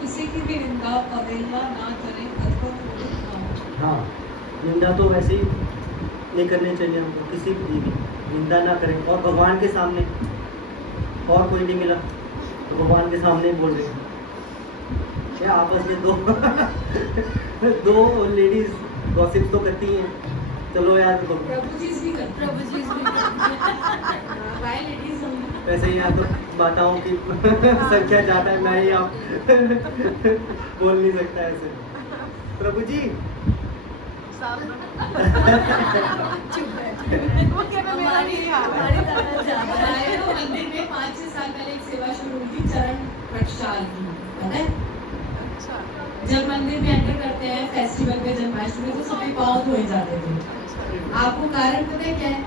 किसी की भी निंदा अवहेलना ना करें अथवा क्रोधित ना हो। हाँ, निंदा तो वैसे ही नहीं करनी चाहिए हमको, किसी की भी निंदा ना करें, और भगवान के सामने और कोई नहीं मिला तो भगवान के सामने ही बोल रहे हैं क्या आपस में दो लेडीज गॉसिप तो करती हैं, चलो यार तो प्रभु जी भी करते प्रभु जी भी बाय लेडीज हम वैसे ही यहाँ तो माताओं की संख्या ज़्यादा है, मैं ही आप बोल नहीं सकता ऐसे। प्रभु जी साथ में चुप है वो क्या मैं मेरा नहीं हाल है। हमारी तरह ज्यादा है हमारे तो मंदिर में 5-6 साल पहले एक सेवा शुरू हुई थी चरण प्रक्षाल की, पता है? अच्छा जब मंदिर में एंटर करते हैं फेस्टिवल पे जन्माष्टमी तो सभी पाँव धोए जाते थे। आपको कारण पता है क्या है?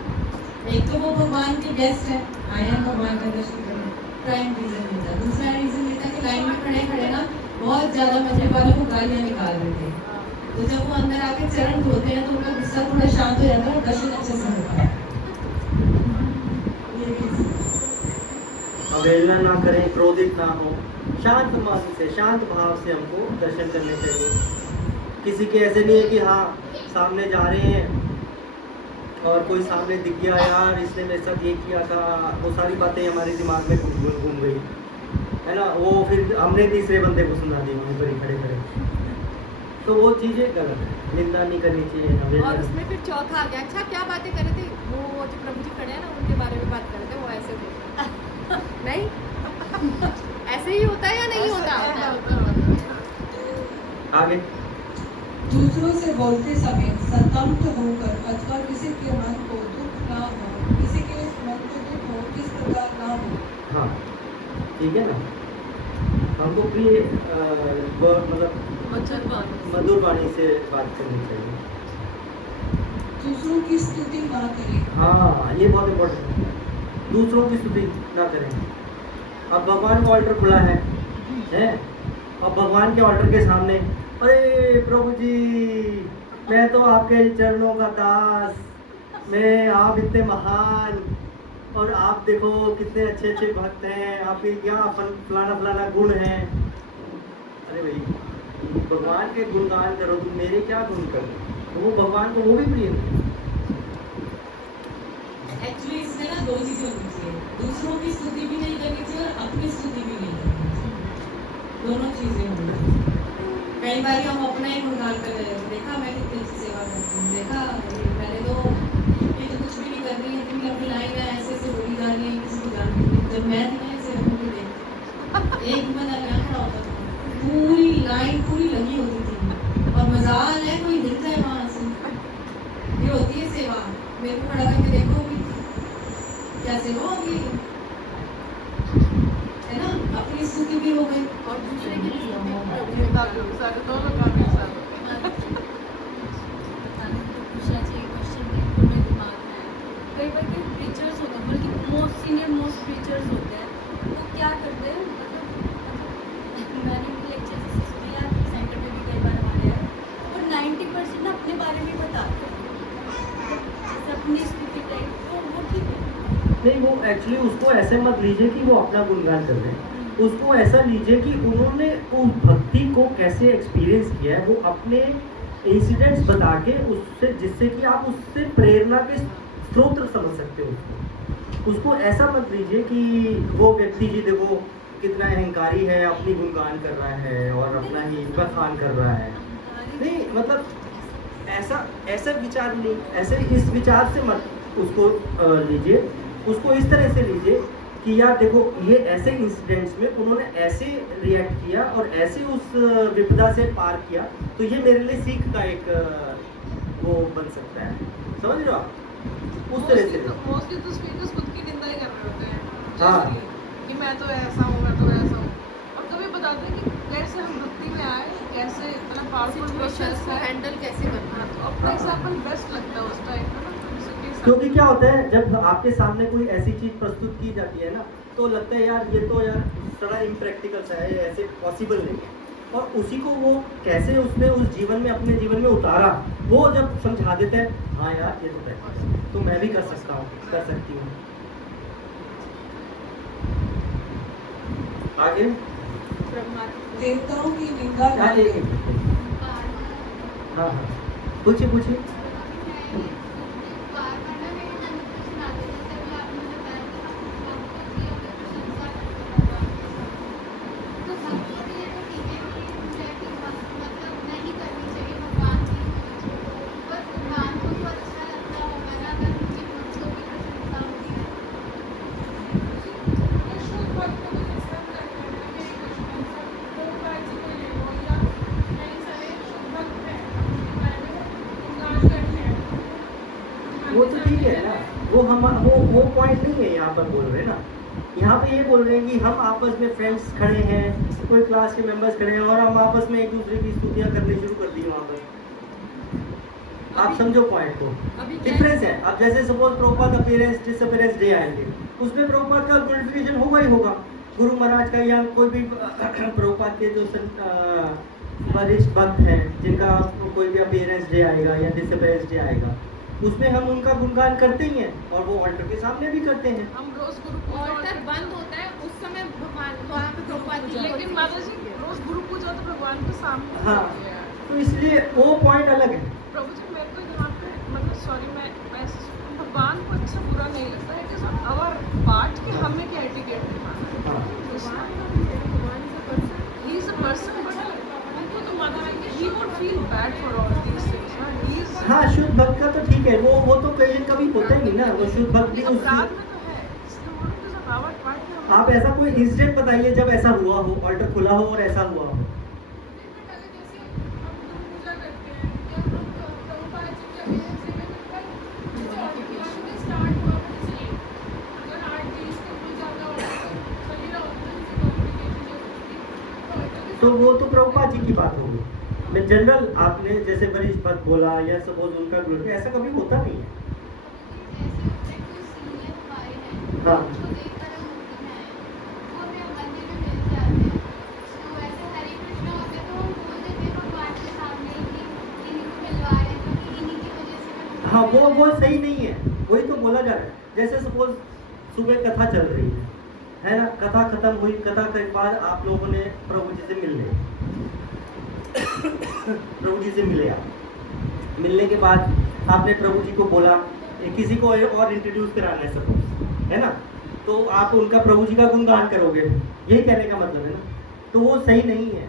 एक तो वो भगवान के गेस्ट हैं, आए हैं भगवान का दर्शन करने, प्राइम रीजन मिलता है। दूसरा रीजन मिलता है कि लाइन में खड़े खड़े ना बहुत ज्यादा मंदिर वालों को गालियां निकाल देते हैं, तो जब वो अंदर आके चरण धोते हैं तो उनका गुस्सा थोड़ा शांत हो जाता है और दर्शन अच्छे से होता है। ये reason है। अवहेलना ना करें, क्रोधित ना हो, शांत मन से शांत भाव से हमको दर्शन करने चाहिए। किसी के ऐसे नहीं है कि हाँ सामने जा रहे हैं और कोई सामने दिख गया, यार इसने मेरे साथ ये किया था, वो सारी बातें हमारे दिमाग में घूम गई है ना, वो फिर हमने तीसरे बंदे को सुना दी वहीं पर ही खड़े खड़े, तो वो चीज़ें गलत है, निंदा नहीं करनी चाहिए। और अवहेलना उसमें फिर चौथा आ गया, अच्छा क्या बातें कर रहे थे वो जो प्रभु जी खड़े हैं ना उनके बारे में बात कर रहे थे, वो ऐसे थे नहीं ऐसे ही होता है या नहीं होता? आगे दूसरों से बोलते समय संतप्त होकर अथवा किसी के मन को दुख ना हो, किसी के मन को दुख हो इस प्रकार ना हो। हाँ ठीक है ना, हमको प्रिय मतलब वचन बात मधुर वाणी से बात करनी चाहिए। दूसरों की स्तुति ना करें। हाँ ये बहुत इम्पोर्टेंट है, दूसरों की स्तुति ना करें। अब भगवान का ऑल्टर खुला है अब भगवान के ऑल्टर के सामने अरे प्रभु जी मैं तो आपके चरणों का दास, मैं आप इतने महान और आप देखो कितने अच्छे अच्छे भक्त हैं, आपके क्या फलाना फलाना गुण हैं। अरे भाई भगवान के गुणगान करो, तुम मेरे क्या गुण करो, तो वो भगवान को वो भी प्रिय नहीं। एक्चुअली इसमें ना दो चीजें होनी चाहिए, दूसरों की स्तुति भी नहीं करनी चाहिए और अपनी स्तुति भी नहीं करनी चाहिए, दोनों चीजें होनी चाहिए। कई बार हम अपना ही गुणगान कर रहे हैं, देखा मैं कितनी अच्छी सेवा करती हूँ, देखा मैंने तो ये तो कुछ भी नहीं कर रही है, इतनी लंबी लाइन है, ऐसे ऐसे बोली जा रही है, किसी को जानती नहीं। जब मैं थी ना ऐसे रखूँगी देख एक बंदा क्या खड़ा होता था, पूरी लाइन पूरी लगी होती थी और मजाल है कोई हिल जाए वहां से। ये होती है सेवा, मेरे को खड़ा करके देखो भी क्या सेवा होगी है ना, अपनी स्तुति भी हो गई और दूसरे की भी स्तुति सारे दोनों काम एक साथ पूछना चाहिए क्वेश्चन मेरे दिमाग में है। कई बार के प्रीचर्स होते हैं, बल्कि मोस्ट सीनियर मोस्ट प्रीचर्स होते हैं, वो क्या करते हैं मतलब मैंने भी लेक्चर सुने हैं, सेंटर में भी कई बार हमारे हैं, और 90% ना अपने बारे में बताते हैं, जैसे अपनी स्थिति टाइप, तो वो ठीक है। नहीं वो एक्चुअली उसको ऐसे मत लीजिए कि वो अपना गुणगान कर रहे हैं, उसको ऐसा लीजिए कि उन्होंने उस भक्ति को कैसे एक्सपीरियंस किया है, वो अपने इंसिडेंट्स बता के उससे, जिससे कि आप उससे प्रेरणा के स्रोत समझ सकते हो उसको ऐसा मत लीजिए कि वो व्यक्ति जी देखो कितना अहंकारी है, अपनी गुणगान कर रहा है और अपना ही बखान कर रहा है। नहीं मतलब ऐसा विचार नहीं, ऐसे इस विचार से मत उसको लीजिए, उसको इस तरह से लीजिए कि यार देखो ये ऐसे इंसिडेंट्स में उन्होंने ऐसे रिएक्ट किया और ऐसे उस विपदा से पार किया, तो ये मेरे लिए सीख का एक वो बन सकता है, समझ रहे हो आप? उस तरह से मोस्टली तो स्पीकर्स खुद की निंदा ही कर रहे होते हैं। हाँ। कि मैं तो ऐसा हूँ, मैं तो ऐसा हूँ, और कभी बताते हैं कि कैसे हम भक्ति में आए, कैसे इतना पावरफुल प्रोसेस सिचुएशंस को है, हैंडल कैसे करना है। और फॉर एग्जांपल बेस्ट लगता है उस टाइम पे ना, किसी के साथ- क्योंकि क्या होता है जब आपके सामने कोई ऐसी चीज प्रस्तुत की जाती है ना, तो लगता है यार ये तो यार थोड़ा इम्प्रैक्टिकल सा है, ऐसे पॉसिबल नहीं है, और उसी को वो कैसे उसने उस जीवन में अपने जीवन में उतारा, वो जब समझा देते हैं हाँ यार ये तो प्रैक्टिकल है, तो मैं भी कर सकता हूँ, कर सकती हूँ। आगे देवताओं की निंदा ना हाँ एक करें। हाँ हाँ पूछिए पूछिए। वो तो ठीक है ना, वो पॉइंट नहीं है यहाँ पर बोल रहे ना। यहाँ पे ये बोल रहे हैं कि हम आपस में फ्रेंड्स खड़े हैं, कोई क्लास के मेंबर्स खड़े हैं और हम आपस में एक दूसरे की स्तुतियाँ करनी शुरू कर दी वहाँ पर। आप समझो पॉइंट को, अभी क्या डिफरेंस है। अब जैसे suppose Prabhupada appearance disappearance day आएंगे, उसमें प्रभुपाद का ग्लोरिफिकेशन होगा ही होगा, गुरु महाराज का या कोई भी प्रभुपाद के जो वरिष्ठ भक्त हैं जिनका कोई भी अपीयरेंस डे आएगा या डिसअपीयरेंस डे आएगा, उसमें हम उनका गुणगान करते ही हैं और वो ऑल्टर के सामने भी करते हैं। हम रोज गुरु पूजा ऑल्टर बंद होता है उस समय भगवान वहाँ पे प्रभुपाद जी लेकिन माता जी रोज गुरु पूजा तो भगवान के सामने हाँ। होती है। तो इसलिए वो पॉइंट अलग है। प्रभु जी मेरे को यहाँ पे मतलब सॉरी मैं भगवान को अच्छा बुरा नहीं लगता है, इट इज आवर पार्ट कि हमें क्या एटिकेट दिखाना हाँ। He is a person but उनको तो Mata Rani he would feel bad for all these things. He is हाँ, शुद्ध भक्त का तो ठीक है, वो तो कहीं कभी होता ही नहीं ना, वो शुद्ध भक्त भी अपराध में तो है, इसलिए वो लोग तो आवर पार्ट में आप ऐसा कोई इंसिडेंट बताइए जब ऐसा हुआ हो, ऑल्टर खुला हो और ऐसा हुआ हो। तो वो तो प्रभुपाद जी की बात होगी। मैं जनरल आपने जैसे वरिष्ठ भक्त बोला या सपोज उनका ग्रुप, ऐसा कभी होता नहीं है। हाँ। हाँ, वो सही नहीं है, वही तो बोला जा रहा है। जैसे सपोज सुबह कथा चल रही है ना, कथा खत्म हुई, कथा के बाद आप लोगों ने प्रभु जी से मिल लिए प्रभु जी से मिले आप, मिलने के बाद आपने प्रभु जी को बोला, किसी को और इंट्रोड्यूस कराना है सपोज, है ना, तो आप उनका प्रभु जी का गुणगान करोगे, यही कहने का मतलब है ना। तो वो सही नहीं है,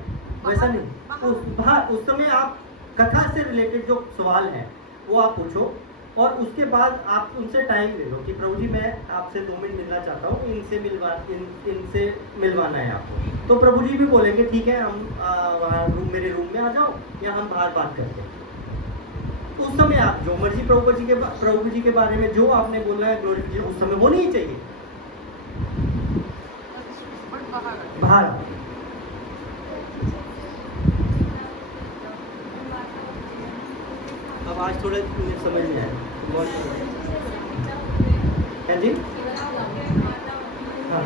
वैसा नहीं। उस समय आप कथा से रिलेटेड जो सवाल है वो आप पूछो और उसके बाद आप उनसे टाइम ले लो कि प्रभु जी मैं आपसे 2 मिनट मिलना चाहता हूँ, इनसे मिलवाना है आपको। तो प्रभु जी भी बोलेंगे ठीक है, हम वहाँ मेरे रूम में आ जाओ या हम बाहर बात करते हैं। तो उस समय आप जो मर्जी प्रभु जी के बारे में जो आपने बोलना है ग्लोरिफिकेशन, उस समय होनी ही चाहिए। बाहर अब आज थोड़ा समझ में आया है जी। हाँ।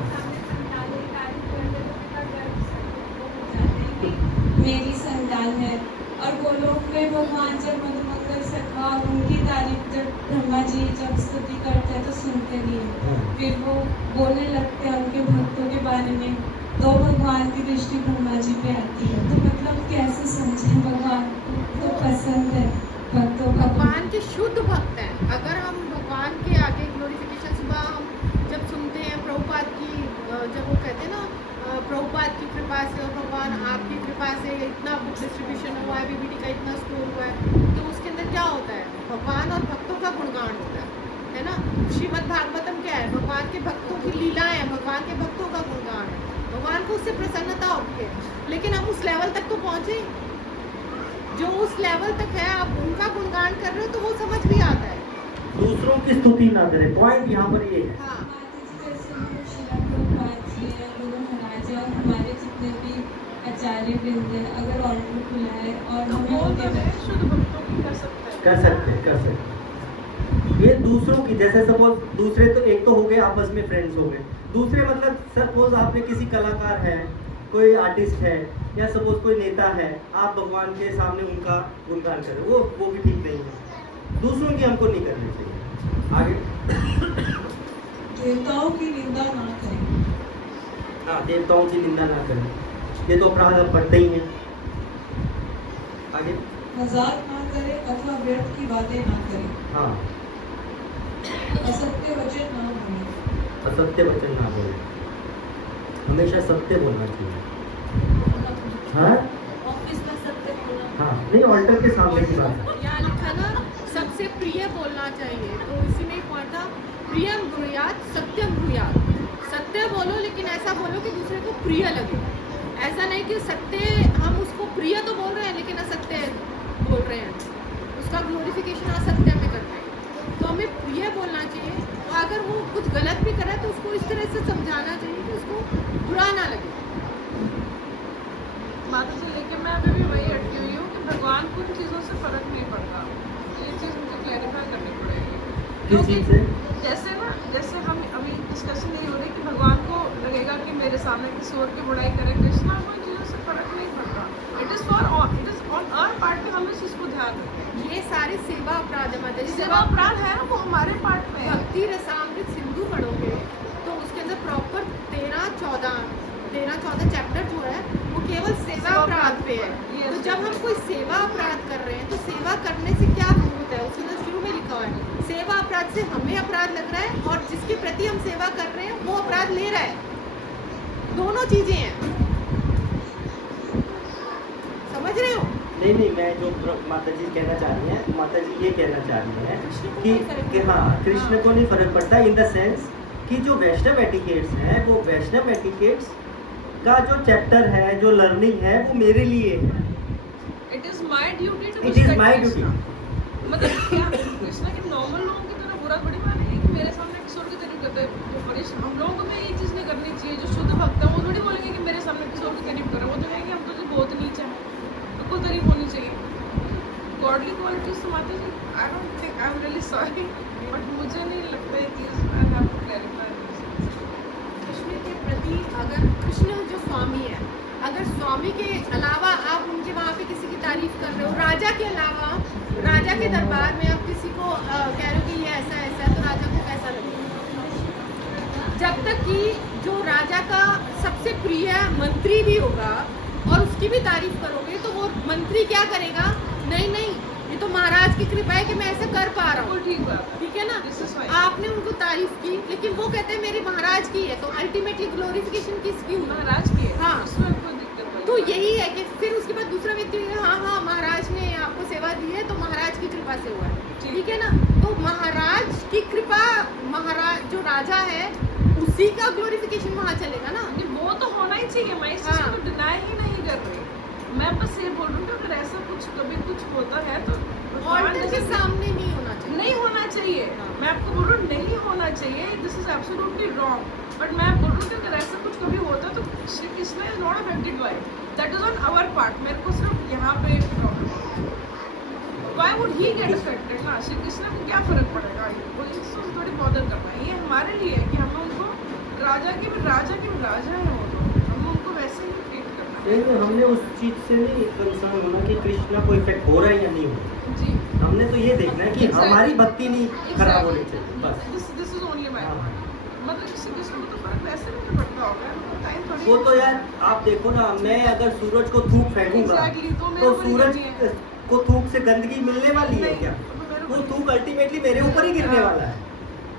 मेरी संतान है और गोलोक में भगवान जब मधुमंगल सखा और उनकी तारीफ जब ब्रह्मा जी जब स्तुति करते हैं तो सुनते भी हैं, फिर वो बोलने लगते हैं उनके भक्तों के बारे में, तो भगवान की दृष्टि ब्रह्मा जी पे आती है। तो मतलब कैसे समझे, भगवान को तो पसंद है भक्तों का, भगवान के शुद्ध भक्त हैं। अगर हम भगवान के आगे ग्लोरिफिकेशन सुबह हम जब सुनते हैं प्रभुपाद की, जब वो कहते हैं ना प्रभुपाद की कृपा से और भगवान आपकी कृपा से इतना बुक डिस्ट्रीब्यूशन हुआ है, बीबीटी का इतना स्टोर हुआ है, तो उसके अंदर क्या होता है, भगवान और भक्तों का गुणगान होता है ना। श्रीमद् भागवतम क्या है, भगवान के भक्तों की लीलाएं हैं, भगवान के भक्तों का गुणगान है, भगवान को उससे प्रसन्नता होती है। लेकिन हम उस लेवल तक तो पहुँचे, जो उस लेवल तक है आप उनका गुणगान कर रहे हो तो वो समझ भी आता है। दूसरों की स्तुति ना करें, पॉइंट यहाँ पर ये है। हाँ, और हमारे जितने भी आचार्य वृंद हैं, अगर ऑल्टर खुला है और तो हमें वो उनके तो शुद्ध भक्तों की कर सकते हैं। ये दूसरों की, जैसे सपोज दूसरे तो एक तो हो गए आपस में फ्रेंड्स हो गए, दूसरे मतलब सपोज आपने किसी कलाकार है, कोई आर्टिस्ट है या सपोज कोई नेता है, आप भगवान के सामने उनका गुणगान करें, वो भी ठीक नहीं है। दूसरों की हमको नहीं करनी चाहिए। आगे देवताओं की निंदा ना करें। हाँ, देवताओं की निंदा ना करें, ये तो अपराध अब बढ़ते ही हैं। आगे मजाक ना करें अथवा व्यर्थ की बातें ना करें। हाँ, असत्य वचन ना बोलें। असत्य वचन ना बोले, हमेशा सत्य बोलना चाहिए। हाँ ऑफिस में सत्य बोलना। हाँ, नहीं ऑल्टर के सामने की बात है। यहाँ लिखा ना सबसे प्रिय बोलना चाहिए, तो इसी में एक पॉइंट था, प्रियम ब्रूयात सत्यम ब्रूयात। सत्य बोलो लेकिन ऐसा बोलो कि दूसरे को प्रिय लगे। ऐसा नहीं कि सत्य हम उसको प्रिय तो बोल रहे हैं लेकिन असत्य बोल रहे हैं, उसका ग्लोरिफिकेशन असत्य में कर रहे हैं। तो हमें तरह से समझाना चाहिए कि उसको बुरा ना लगे। माता से लेके मैं अभी भी वही अटकी हुई हूँ कि भगवान को उन चीज़ों से फर्क नहीं पड़ता। ये चीज़ मुझे क्लैरिफाई करनी पड़ेगी। किस चीज़ से? जैसे हम अभी डिस्कशन नहीं हो रही कि भगवान को लगेगा कि मेरे सामने किसी और की बुराई करे, कृष्णा को इन चीज़ों से फर्क नहीं पड़ता। It is on our part में, हम इस चीज़ को ध्यान रखें। ये सारे सेवा अपराध है माता जी। सेवा अपराध है वो हमारे पार्ट में है। भक्ति रसामृत सिंधु पढ़ोगे तो उसके अंदर प्रॉपर 13-14 चैप्टर जो है वो केवल सेवा अपराध पे है। Yes. तो जब हम कोई सेवा अपराध कर रहे हैं तो सेवा करने से क्या होता है, उसके अंदर शुरू में लिखा हुआ है सेवा अपराध से हमें अपराध लग रहा है और जिसके प्रति हम सेवा कर रहे हैं वो अपराध ले रहा है। दोनों चीजें हैं, समझ रहे हो? नहीं, मैं जो माता जी कहना चाह रही हैं, माता जी ये कहना चाह रही हैं कृष्ण को कि नहीं फर्क कि हाँ, कृष्ण को नहीं फर्क पड़ता, इन द सेंस कि जो वैष्णव एटिकेट्स हैं वो वैष्णव एटिकेट्स का जो चैप्टर है, जो लर्निंग है, वो मेरे लिए है। It is my duty to it is my duty. मतलब क्या कृष्णा के नॉर्मल लोगों की तरह बुरा थोड़ी मानेंगे कि मेरे सामने किसी और की तारीफ करते हैं। जो वरिष्ठ हम लोगों को भी ये चीज़ नहीं करनी चाहिए। जो शुद्ध भक्त है वो थोड़ी बोलेंगे कि मेरे सामने किसी और की तारीफ कर रहे हैं। वो तो कहेंगे हम तो बहुत नीचे हैं, बिल्कुल तारीफ होनी चाहिए। गॉडली क्वालिटीज तो Mata ji I don't think, I am really sorry, but मुझे नहीं लगता ये चीज़ I have to clarify. Krishna के प्रति अगर कृष्ण जो स्वामी है, अगर स्वामी के अलावा आप उनके वहाँ पे किसी की तारीफ कर रहे हो, राजा के अलावा राजा के दरबार में आप किसी को कह रहे हो कि ये ऐसा ऐसा है, तो राजा को कैसा लगेगा? जब तक कि जो राजा का सबसे प्रिय मंत्री भी होगा और उसकी भी तारीफ करोगे तो वो मंत्री क्या करेगा, नहीं ये तो महाराज की कृपा है कि मैं ऐसा कर पा रहा हूँ, ठीक बात है। ठीक है ना? This is fine. आपने उनको तारीफ की लेकिन वो कहते हैं मेरी महाराज की है, तो अल्टीमेटली ग्लोरिफिकेशन किसकी हुई? महाराज की है, हाँ। उसमें कोई दिक्कत नहीं। तो यही है कि फिर उसके बाद दूसरा व्यक्ति हाँ महाराज ने आपको सेवा दी है तो महाराज की कृपा से हुआ है, ठीक है ना? तो महाराज की कृपा, महाराज जो राजा है उसी का ग्लोरिफिकेशन वहाँ चलेगा ना। वो तो होना ही चाहिए, मैं इस चीज़ हाँ। को डिनाई ही नहीं कर रही। मैं बस ये बोल रही हूँ कि अगर ऐसा कुछ कभी कुछ होता है तो ऑल्टर के सामने नहीं होना चाहिए, नहीं होना चाहिए। हाँ। मैं आपको बोल रही हूँ नहीं होना चाहिए, this is absolutely wrong. But मैं बोल रही हूँ कि अगर ऐसा कुछ कभी होता तो Shri Krishna is not affected by that is on our part. मेरे को सिर्फ यहाँ पे problem, why would he get affected ना? श्री कृष्ण को क्या फर्क पड़ेगा? वो इसको थोड़ी बॉदर करना है। ये हमारे लिए है कि हमें उनको राजा के राजा है वो, तो हमें उनको वैसे ही ट्रीट करना है। नहीं, हमने उस चीज़ से नहीं कंसर्न होना कि कृष्णा को इफेक्ट हो रहा है या नहीं हो रहा। जी, हमने तो ये देखना है कि Exactly. हमारी भक्ति नहीं खराब होनी चाहिए, बस। दिस इज ओनली माय हाँ। मतलब श्री कृष्ण को तो फर्क वैसे भी नहीं पड़ता होगा, टाइम थोड़ी वो तो यार आप देखो ना, मैं अगर सूरज को थूक फेंकूंगा Exactly, तो मेरे तो ऊपर ही सूरज गिरनी है। को थूक से गंदगी मिलने वाली है नहीं, क्या? तो मेरे वो ऊपर- थूक अल्टीमेटली मेरे ऊपर ही गिरने हाँ। वाला है।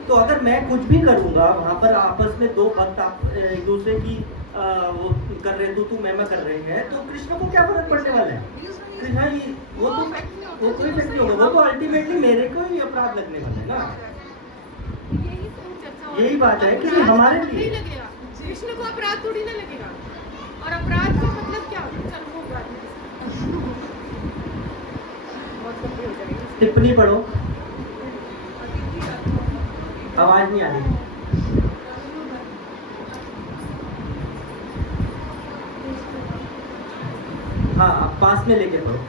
तो अगर मैं कुछ भी करूंगा वहाँ पर आपस में दो भक्त एक दूसरे की वो कर रहे, तू मैं कर रहे हैं, तो कृष्ण को क्या फर्क पड़ने वाला है? कृष्णा जी वो तो कोई इफेक्ट नहीं होगा, वो तो अल्टीमेटली मेरे को ही अपराध लगने वाला है ना। यही तो चर्चा हो रही यही बात है कि अपराध हमारे थोड़ी लिए लगेगा, कृष्ण को अपराध थोड़ी ना लगेगा। और अपराध का मतलब क्या होता है? चलो वो अपराध नहीं, बहुत लंबी हो जाएगी। टिप्पणी पढ़ो, आवाज नहीं आ रही। हाँ, आप पास में लेके पढ़ो,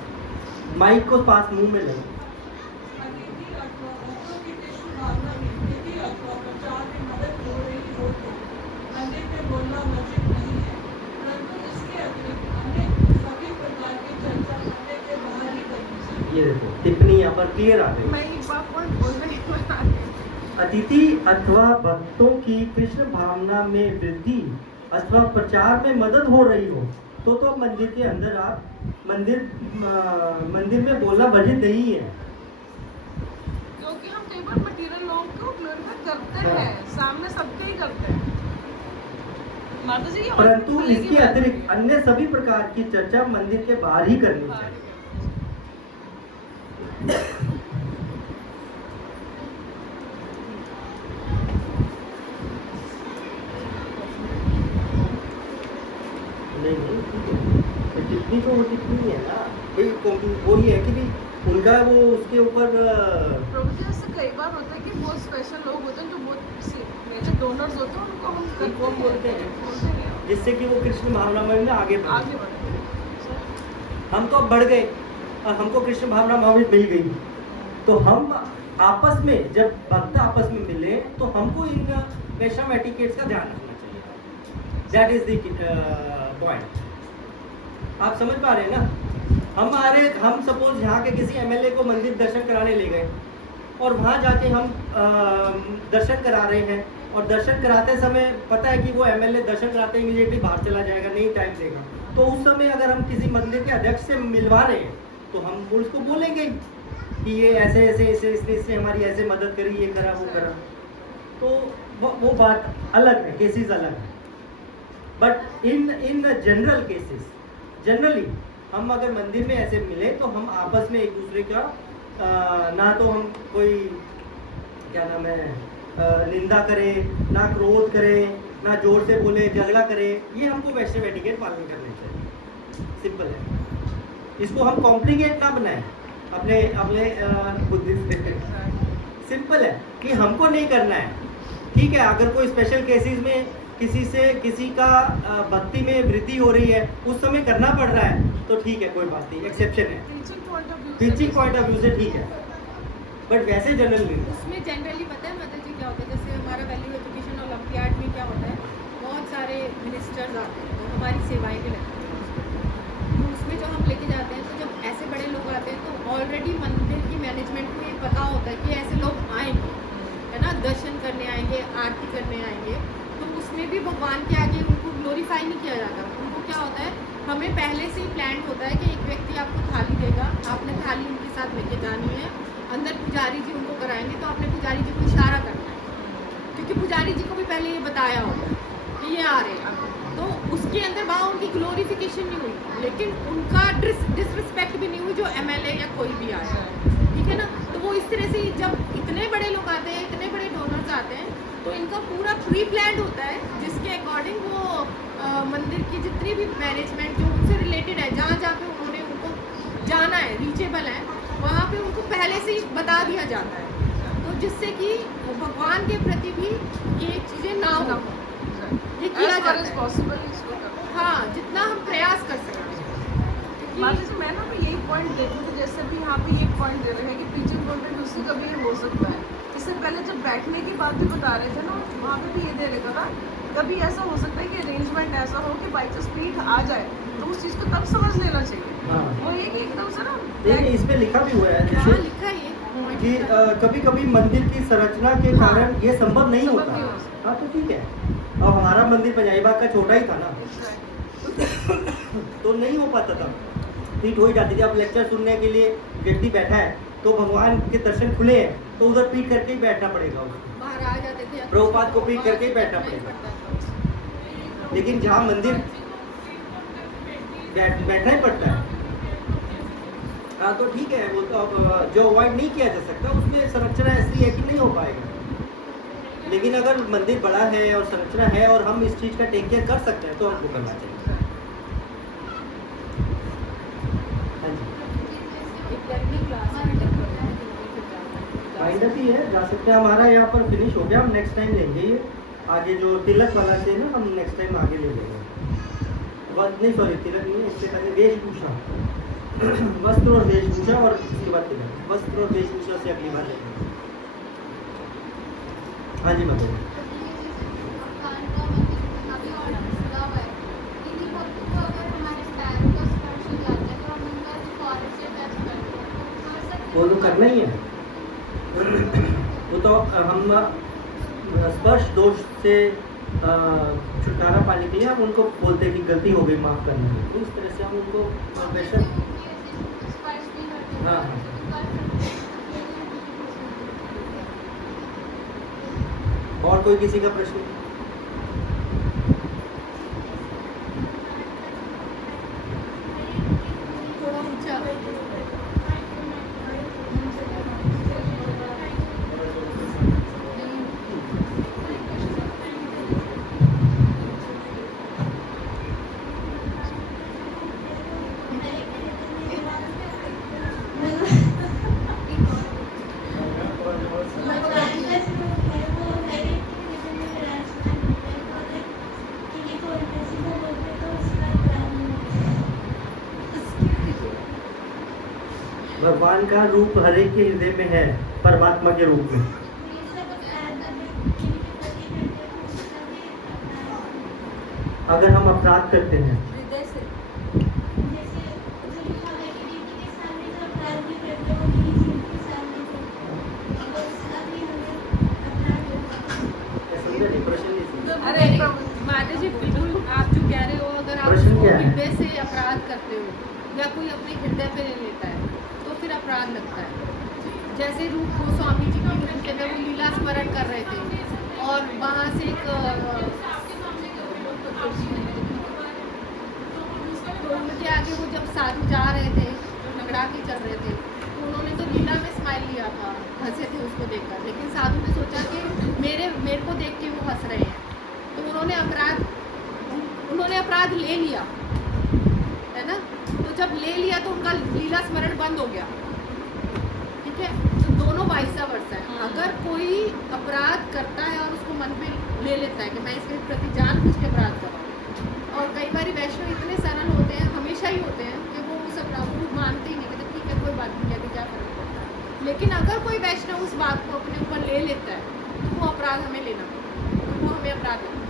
माइक को पास मुंह में ले। अतिथि अथवा भक्तों की कृष्ण भावना में विधि अथवा प्रचार में मदद हो रही हो तो मंदिर में बोलना वर्जित नहीं है, परंतु इसके अतिरिक्त अन्य सभी प्रकार की चर्चा मंदिर के बाहर ही करनी चाहिए। ये देखो टिप्पणी यहाँ पर क्लियर आ गई। मैं एक बात और बोल रही हूँ, अतिथि अथवा भक्तों की कृष्ण भावना में वृद्धि अथवा प्रचार में मदद हो रही हो तो मंदिर के अंदर आप मंदिर में बोलना वर्जित नहीं है। क्योंकि हम कई बार मटेरियल लोगों को ग्लोरीफाई करते हैं, सामने सबके ही करते हैं माता जी। ये परंतु और इसके अतिरिक्त अन्य सभी प्रकार की चर्चा मंदिर के बाहर ही करनी चाहिए। नहीं टिप्पणी तो वो टिप्पणी है ना भाई, वो ये है कि भाई उनका वो उसके ऊपर प्रभु जी ऐसे कई बार होता है कि बहुत स्पेशल लोग होते हैं जो बहुत मेजर डोनर्स होते हैं, उनको हम इन्फॉर्म बोलते हैं, बोलते हैं जिससे कि वो कृष्ण भावनामय में आगे बढ़े। आगे बढ़ते हैं। हम तो अब बढ़ गए और हमको कृष्ण भावनामय मिल गई, तो हम आपस में जब भक्त आपस में मिले तो हमको इन वैष्णव एटिकेट्स का ध्यान रखना चाहिए। That is the point. आप समझ पा रहे हैं ना? हम सपोज यहाँ के किसी एमएलए को मंदिर दर्शन कराने ले गए और वहाँ जाके हम दर्शन करा रहे हैं, और दर्शन कराते समय पता है कि वो एमएलए दर्शन कराते इमीडिएटली बाहर चला जाएगा, नहीं टाइम देगा, तो उस समय अगर हम किसी मंदिर के अध्यक्ष से मिलवा रहे हैं तो हम उसको बोलेंगे कि ये ऐसे ऐसे ऐसे इसने हमारी ऐसे मदद करी, ये करा वो करा, तो वो बात अलग है, केसेस अलग है। But in general cases, generally हम अगर मंदिर में ऐसे मिले तो हम आपस में एक दूसरे का ना तो हम कोई क्या नाम है निंदा करें, ना क्रोध करें, ना जोर से बोले, झगड़ा करें। ये हमको वैष्णव एटिकेट पालन करने चाहिए। सिंपल है, इसको हम कॉम्प्लिकेट ना बनाएं अपने अपने बुद्धि से। सिंपल है कि हमको नहीं करना है। ठीक है, अगर कोई स्पेशल केसेस में किसी का भक्ति में वृद्धि हो रही है, उस समय करना पड़ रहा है तो ठीक है, कोई बात नहीं, एक्सेप्शन है, टीचिंग पॉइंट ऑफ व्यू से ठीक है, बट वैसे जनरल नहीं। उसमें जनरली पता है माता जी क्या होता है, जैसे हमारा वैल्यू एजुकेशन ओलंपियाड में क्या होता है, बहुत सारे मिनिस्टर्स आते हैं तो हमारी सेवाएं भी लगती हैं, तो उसमें जो हम लेके जाते हैं, तो जब ऐसे बड़े लोग आते हैं तो ऑलरेडी मंदिर की मैनेजमेंट को ये पता होता है कि ऐसे लोग आएंगे, है ना, दर्शन करने आएंगे, आरती करने आएंगे, तो उसमें भी भगवान के आगे उनको ग्लोरीफाई नहीं किया जाता। उनको क्या होता है, हमें पहले से ही प्लान होता है कि एक व्यक्ति आपको थाली देगा, आपने थाली उनके साथ लेके जानी है, अंदर पुजारी जी उनको कराएंगे, तो आपने पुजारी जी को इशारा करना है, क्योंकि पुजारी जी को भी पहले ये बताया होगा कि ये आ रहे हैं, तो उसके अंदर वहाँ उनकी ग्लोरिफिकेशन नहीं हुई, लेकिन उनका डिसरिस्पेक्ट भी नहीं हुई जो एमएलए या कोई भी आया, ठीक है ना। तो वो इस तरह से जब इतने बड़े लोग आते हैं, इतने बड़े डोनर्स आते हैं, तो इनका पूरा प्री प्लान होता है, जिसके अकॉर्डिंग वो मंदिर की जितनी भी मैनेजमेंट जो उनसे रिलेटेड है, जहाँ जहाँ पे उन्होंने उनको जाना है, रीचेबल है, वहाँ पे उनको पहले से ही बता दिया जाता है, तो जिससे कि भगवान के प्रति भी ये चीज़ें ना हो, ये किया जाता है पॉसिबल इसको करना। हाँ, जितना हम प्रयास कर सकते मान हैं। लीजिए मैं ना यही पॉइंट देती हूँ, जैसे भी यहाँ पे ये पॉइंट दे रहे हैं कि टीचिंग कंटेंट उससे कभी ये हो सकता है। इससे पहले जब बैठने की बात भी बता रहे थे ना, वहाँ पे भी ये दे रखा था, कभी ऐसा हो सकता है कि अरेंजमेंट ऐसा हो कि बाई चांस पीठ आ जाए, तो उस चीज़ को तब समझ लेना चाहिए। हाँ। वो ये कि एकदम से ना देखिए इस पे लिखा भी हुआ है हाँ, जैसे लिखा है ये कि कभी कभी मंदिर की संरचना के कारण ये संभव नहीं संभव होता। नहीं हो सकता। हाँ, तो ठीक है, अब हमारा मंदिर पंजाबी बाग का छोटा ही था ना, तो नहीं हो पाता था, पीठ हो ही जाती थी। अब लेक्चर सुनने के लिए व्यक्ति बैठा है तो भगवान के दर्शन खुले हैं, तो उधर पीठ करके ही बैठना पड़ेगा उसको, बाहर आ जाते थे, प्रभुपाद को पीठ करके ही बैठना पड़ेगा। लेकिन जहाँ मंदिर बैठना ही पड़ता है, हाँ तो ठीक है, वो तो अब जो अवॉइड नहीं किया जा सकता, उसमें संरचना ऐसी है कि नहीं हो पाएगा। लेकिन अगर मंदिर बड़ा है और संरचना है और हम इस चीज़ का टेक केयर कर सकते हैं तो हमको करना चाहिए। हाँ जी, फाइनल ही है, जा सकते हैं। हमारा यहाँ पर फिनिश हो गया, हम नेक्स्ट टाइम लेंगे ये आगे जो तिलक वाला से ना, हम नेक्स्ट टाइम आगे ले लेंगे। नहीं सॉरी, तिलक नहीं है, इससे पहले वेशभूषा, वस्त्र और वेशभूषा, और उसके बाद तिलक। वस्त्र और वेशभूषा से अगली बार लेंगे। हाँ जी बताइए। वो तो करना ही है, वो तो हम स्पर्श दोष से छुटकारा पाने के लिए हम उनको बोलते हैं कि गलती हो गई, माफ़ करना है, तो इस तरह से हम उनको प्रेशर। हाँ हाँ, और कोई किसी का प्रश्न? थोड़ा ऊंचा भगवान का रूप हर एक के हृदय में है, परमात्मा के रूप में। अगर हम अपराध करते हैं हृदय से समझा नहीं, प्रश्न नहीं समझा। अरे माता जी बिल्कुल आप जो कह रहे हो, अगर आप प्रश्न उसको क्या है? हृदय से अपराध करते हो या कोई अपने हृदय पे ले लेता है तो फिर अपराध लगता है। जैसे रूप गोस्वामी जी की मूर्ति के अंदर वो लीला स्मरण कर रहे थे और वहाँ से एक तो उनके आगे वो जब साधु जा रहे थे, जो नगड़ा के चल रहे थे, तो उन्होंने तो लीला में स्माइल लिया था, हंसे थे उसको देखकर, लेकिन साधु ने सोचा कि मेरे को देख के वो हंस रहे हैं, तो उन्होंने अपराध ले लिया, है ना। तो जब ले लिया तो उनका लीला स्मरण बंद हो गया, ठीक है। तो दोनों वाइसा वर्सा है। अगर कोई अपराध करता है और उसको मन पे ले लेता है कि मैं इसके प्रति जानबूझ के अपराध कर रहा हूँ, और कई बार वैष्णव इतने सरल होते हैं, हमेशा ही होते हैं, कि वो उस अपराध को मानते ही नहीं, कहते ठीक है कोई बात नहीं, कहते क्या फर्क पड़ता है। लेकिन अगर कोई वैष्णव उस बात को अपने ऊपर ले लेता है तो वो अपराध हमें लेना, तो वो हमें अपराध लेना।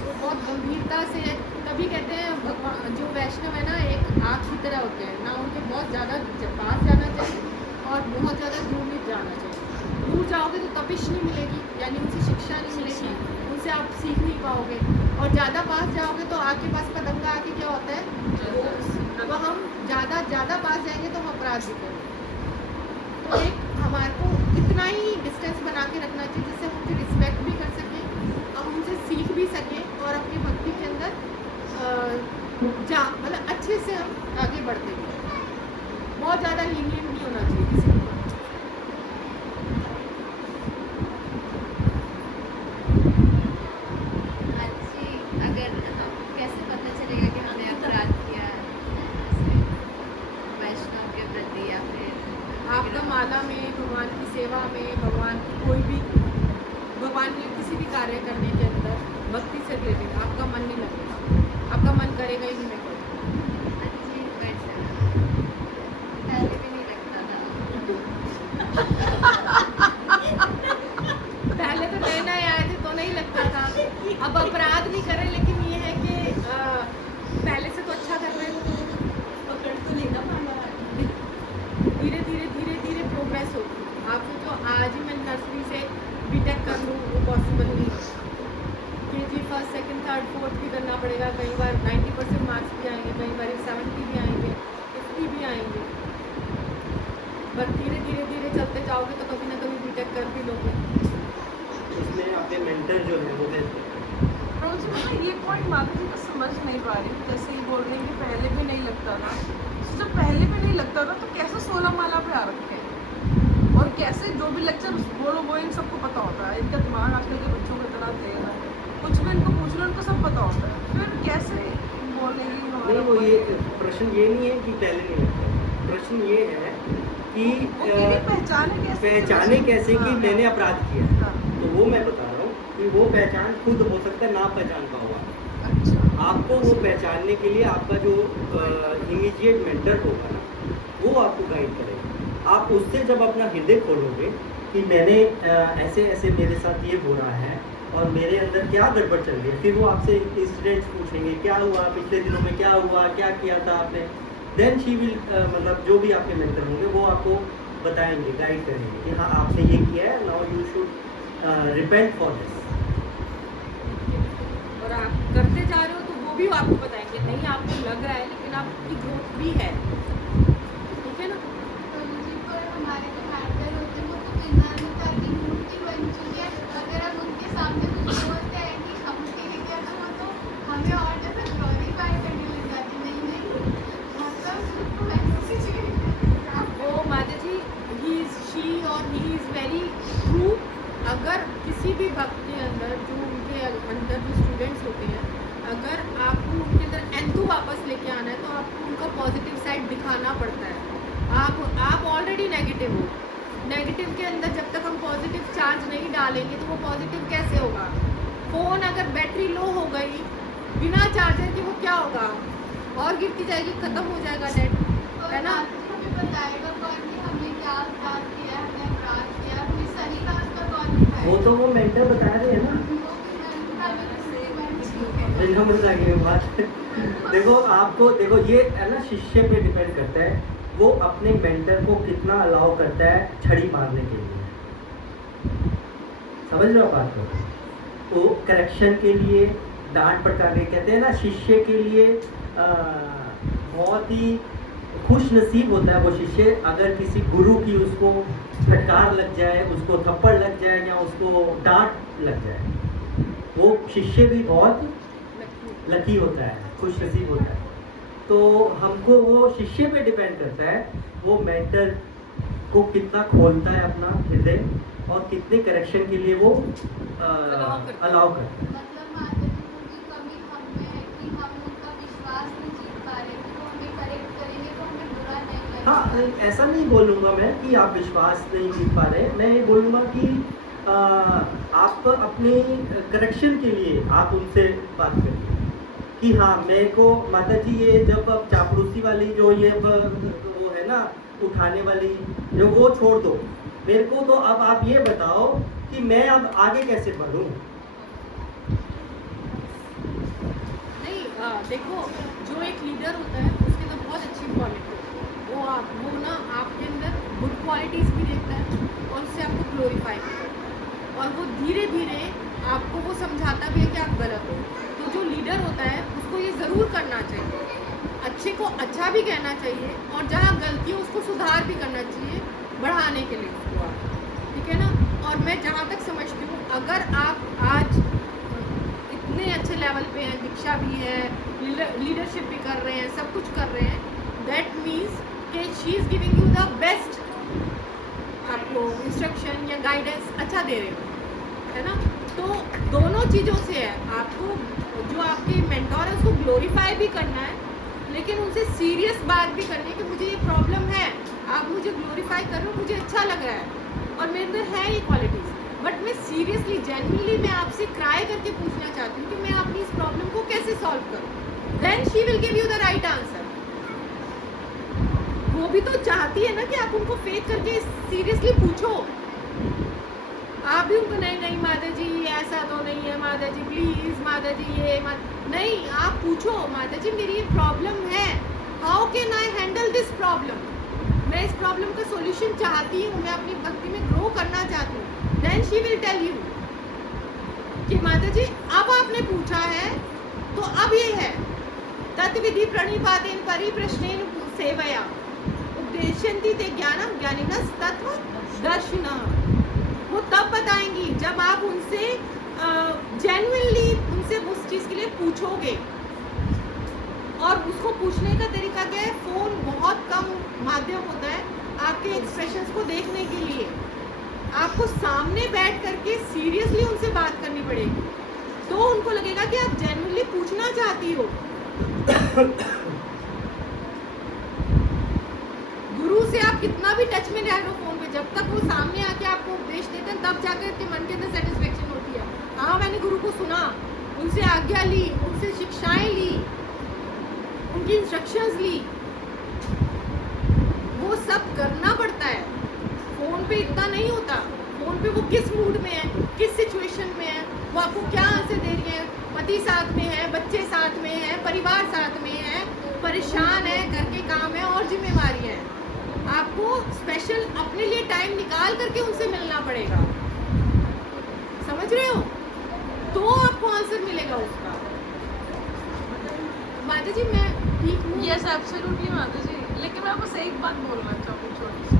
तो बहुत गंभीरता से, तभी कहते हैं भगवान जो वैष्णव है ना एक आग की तरह होते हैं, ना उनके बहुत ज़्यादा पास जाना चाहिए और बहुत ज़्यादा दूर नहीं जाना चाहिए। दूर जाओगे तो तपिश नहीं मिलेगी, यानी उनसे शिक्षा नहीं मिलेगी, उनसे आप सीख नहीं पाओगे, और ज़्यादा पास जाओगे तो आके पास का दंगा आके क्या होता है, तो हम ज़्यादा पास जाएंगे तो हम अपराध भी करेंगे। तो एक हमारे को इतना ही डिस्टेंस बना के रखना चाहिए जिससे हम उनकी रिस्पेक्ट भी कर सकें और उनसे सीख भी सकें और अपनी भक्ति के अंदर मतलब अच्छे से हम आगे बढ़ते हैं। बहुत ज़्यादा लीनियंट नहीं होना चाहिए किसी को। अगर हम कैसे पता चलेगा कि हमने अपराध किया है वैष्णव के प्रति, या फिर आपका माला में, भगवान की सेवा में, भगवान की कोई भी भगवान के किसी भी कार्य करने के अंदर भक्ति से रिलेटेड आपका मन नहीं लगेगा, आपका मन करेगा ही नहीं मैं करूँ। अच्छी वैसे पहले भी नहीं लगता पहले तो नए नए आए थे तो नहीं लगता था, अब अपराध नहीं कर रहे, लेकिन ये है कि पहले से तो अच्छा कर रहे हो, पकड़ तो लेना माना। धीरे प्रोग्रेस होगी। आप सोचो आज ही मैं नर्सरी से बीटेक कर लूँ, वो पॉसिबल नहीं है। KG first second third fourth भी करना पड़ेगा, कई बार 90% मार्क्स भी आएंगे, कई बार 70 भी आएंगे, 50 भी आएंगे, बट धीरे चलते जाओगे तो कभी ना कभी बीटेक कर भी लोगे। उसमें अपने मेंटर जो है वो देते हैं। प्रभु जी मैं ये पॉइंट माता जी का समझ नहीं पा रही हूँ। जैसे ही बोल रहे हैं कि पहले भी नहीं लगता था, तो जब पहले भी नहीं लगता था तो कैसे 16 माला पे आ रखे हैं, और कैसे जो भी लेक्चर बोलो वो इन सबको पता होता है। इनका दिमाग आजकल के बच्चों की तरह तेज है, कुछ भी इनको पूछ लो इनको सब पता होता है, फिर कैसे बोलेंगे कि नहीं, हमारा वो ये प्रश्न ये नहीं है कि पहले नहीं लगता, प्रश्न ये है कि पहचाने कैसे कि हाँ। मैंने अपराध किया। हाँ। तो वो मैं बता रहा हूँ कि वो पहचान खुद हो सकता है ना पहचान पाओ। अच्छा आपको वो पहचानने के लिए आपका जो इमीडिएट मेंटर होगा ना, वो आपको गाइड करेगा। आप उससे जब अपना हृदय खोलोगे कि मैंने ऐसे ऐसे मेरे साथ ये हो रहा है और मेरे अंदर क्या गड़बड़ चल रही है, फिर वो आपसे इंसिडेंट्स पूछेंगे, क्या हुआ पिछले दिनों में, क्या हुआ, क्या किया था आपने। देन शी विल मतलब जो भी आपके मेंटर होंगे वो आपको बताएंगे, गाइड करेंगे कि हाँ आपने ये किया है, now you should repent for this. और आप करते जा रहे हो तो वो भी आपको बताएंगे, नहीं आपको लग रहा है लेकिन आपकी ग्रोथ भी है, ठीक है ना। तो मुझे पर हमारे जो मैटर होते हैं वो तो विनम्रता की मूर्ति बन चुकी है। अगर हम उनके सामने कुछ बोलते हैं कि हमसे ये क्या था, वो तो हमें और जैसे ग्लोरीफाई करने लग जाती। नहीं मतलब वो माता जी ही इज शी और ही इज़ वेरी ट्रू। अगर किसी भी भक्त के अंदर जो उनके अंदर जो स्टूडेंट्स होते हैं, अगर आपको उनके अंदर एंथू वापस लेके आना है तो आपको उनका पॉजिटिव साइड दिखाना पड़ता है। आप ऑलरेडी नेगेटिव हो, नेगेटिव के अंदर जब तक हम पॉजिटिव चार्ज नहीं डालेंगे तो वो पॉजिटिव कैसे होगा। फ़ोन अगर बैटरी लो हो गई बिना चार्जर के वो क्या होगा, और गिरती जाएगी, खत्म हो जाएगा नेट, है ना। हमें बताएगा कौन कि हमने क्या अपराध किया, हमने अपराध किया, हमें सही रास्ता कौन दिखाएगा? वो तो वो मेंटर बता रहे हैं ना। इनका मुझे लगे बात देखो आपको, देखो ये है ना, शिष्य पे डिपेंड करता है वो अपने मेंटर को कितना अलाउ करता है छड़ी मारने के लिए। समझ रहे हो बात को? वो करेक्शन के लिए, डांट पटकार के, कहते हैं ना शिष्य के लिए बहुत ही खुश नसीब होता है वो शिष्य अगर किसी गुरु की उसको फटकार लग जाए, उसको थप्पड़ लग जाए या उसको डांट लग जाए। वो शिष्य भी बहुत लकी होता है, खुश नसीब होता है। तो हमको वो शिष्य पे डिपेंड करता है वो मेंटर को कितना खोलता है अपना हृदय और कितने करेक्शन के लिए वो अलाउ करता है। मतलब माता जी की कमी हम में है कि हम उनका विश्वास नहीं जीत पा रहे, तो हमें करेक्ट करेंगे तो हमें बुरा नहीं लगेगा। हाँ, ऐसा नहीं बोलूँगा मैं कि आप विश्वास नहीं जीत पा रहे, मैं ये बोलूँगा कि आप अपने करेक्शन के लिए आप उनसे बात करिए कि हाँ मेरे को माता जी ये जब अब चापलूसी वाली जो ये वो है ना उठाने वाली जो वो छोड़ दो, मेरे को तो अब आप ये बताओ कि मैं अब आगे कैसे बढ़ूँ। नहीं देखो, जो एक लीडर होता है उसके अंदर बहुत अच्छी क्वालिटी होती है, वो ना आपके अंदर गुड क्वालिटीज़ भी देखता है और उससे आपको ग्लोरीफाई भी करता है, और वो धीरे धीरे आपको वो समझाता भी है कि आप गलत हो। तो जो लीडर होता है उसको ये ज़रूर करना चाहिए, अच्छे को अच्छा भी कहना चाहिए और जहाँ गलती हो उसको सुधार भी करना चाहिए, बढ़ाने के लिए उसको आप, ठीक है ना। और मैं जहाँ तक समझती हूँ, अगर आप आज इतने अच्छे लेवल पे हैं, दीक्षा भी है, लीडरशिप भी कर रहे हैं, सब कुछ कर रहे हैं, दैट मीन्स कि she is giving you the best, आपको इंस्ट्रक्शन या गाइडेंस अच्छा दे रहे हो, है ना। तो दोनों चीज़ों से है, आपको जो आपके मेंटोर है उसको ग्लोरीफाई भी करना है, लेकिन उनसे सीरियस बात भी करनी है कि मुझे ये प्रॉब्लम है, आप मुझे ग्लोरीफाई कर रहे हो, मुझे अच्छा लग रहा है और मेरे अंदर है ये क्वालिटीज़, बट मैं सीरियसली जेन्युइनली मैं आपसे क्राई करके पूछना चाहती हूँ कि मैं अपनी इस प्रॉब्लम को कैसे सॉल्व करूँ, then she will give you the right answer. वो भी तो चाहती है ना कि आप उनको फेथ करके सीरियसली पूछो। आप भी उनको नहीं नहीं माता जी ऐसा तो नहीं है, माता जी प्लीज़, माता जी ये नहीं, आप पूछो माता जी मेरी ये प्रॉब्लम है, how can I handle this problem, मैं इस प्रॉब्लम का सॉल्यूशन चाहती हूँ, मैं अपनी भक्ति में ग्रो करना चाहती हूँ। Then she will tell you कि माता जी अब आपने पूछा है तो अब ये है, तत्विधि प्रणिपातेन परिप्रश्नेन सेवया उपदेशन्ति ते ज्ञानम ज्ञानिनः तत्त्वदर्शिनः। वो तब बताएंगी जब आप उनसे जेन्युइनली उनसे उस चीज़ के लिए पूछोगे। और उसको पूछने का तरीका क्या है, फ़ोन बहुत कम माध्यम होता है आपके एक्सप्रेशंस को देखने के लिए, आपको सामने बैठ करके सीरियसली उनसे बात करनी पड़ेगी, तो उनको लगेगा कि आप जेन्युइनली पूछना चाहती हो। गुरु से आप कितना भी टच में रह रहे हो फोन पे, जब तक वो सामने आके आपको उपदेश देते हैं तब जाकर के मन के अंदर सेटिस्फेक्शन होती है। हाँ मैंने गुरु को सुना, उनसे आज्ञा ली, उनसे शिक्षाएं ली, उनकी इंस्ट्रक्शंस ली, वो सब करना पड़ता है। फोन पे इतना नहीं होता, फोन पे वो किस मूड में है, किस सिचुएशन में है, वो आपको क्या आंसर दे रही है, पति साथ में है, बच्चे साथ में है, परिवार साथ में है, परेशान है, घर के काम है और जिम्मेवारी है, आपको स्पेशल अपने लिए टाइम निकाल करके उनसे मिलना पड़ेगा। समझ रहे हो? तो आपको आंसर मिलेगा उसका। माता जी मैं ठीक हूँ। यस एब्सोल्युटली माता जी, लेकिन मैं बस एक बात बोलना चाहूँगी छोटी सी,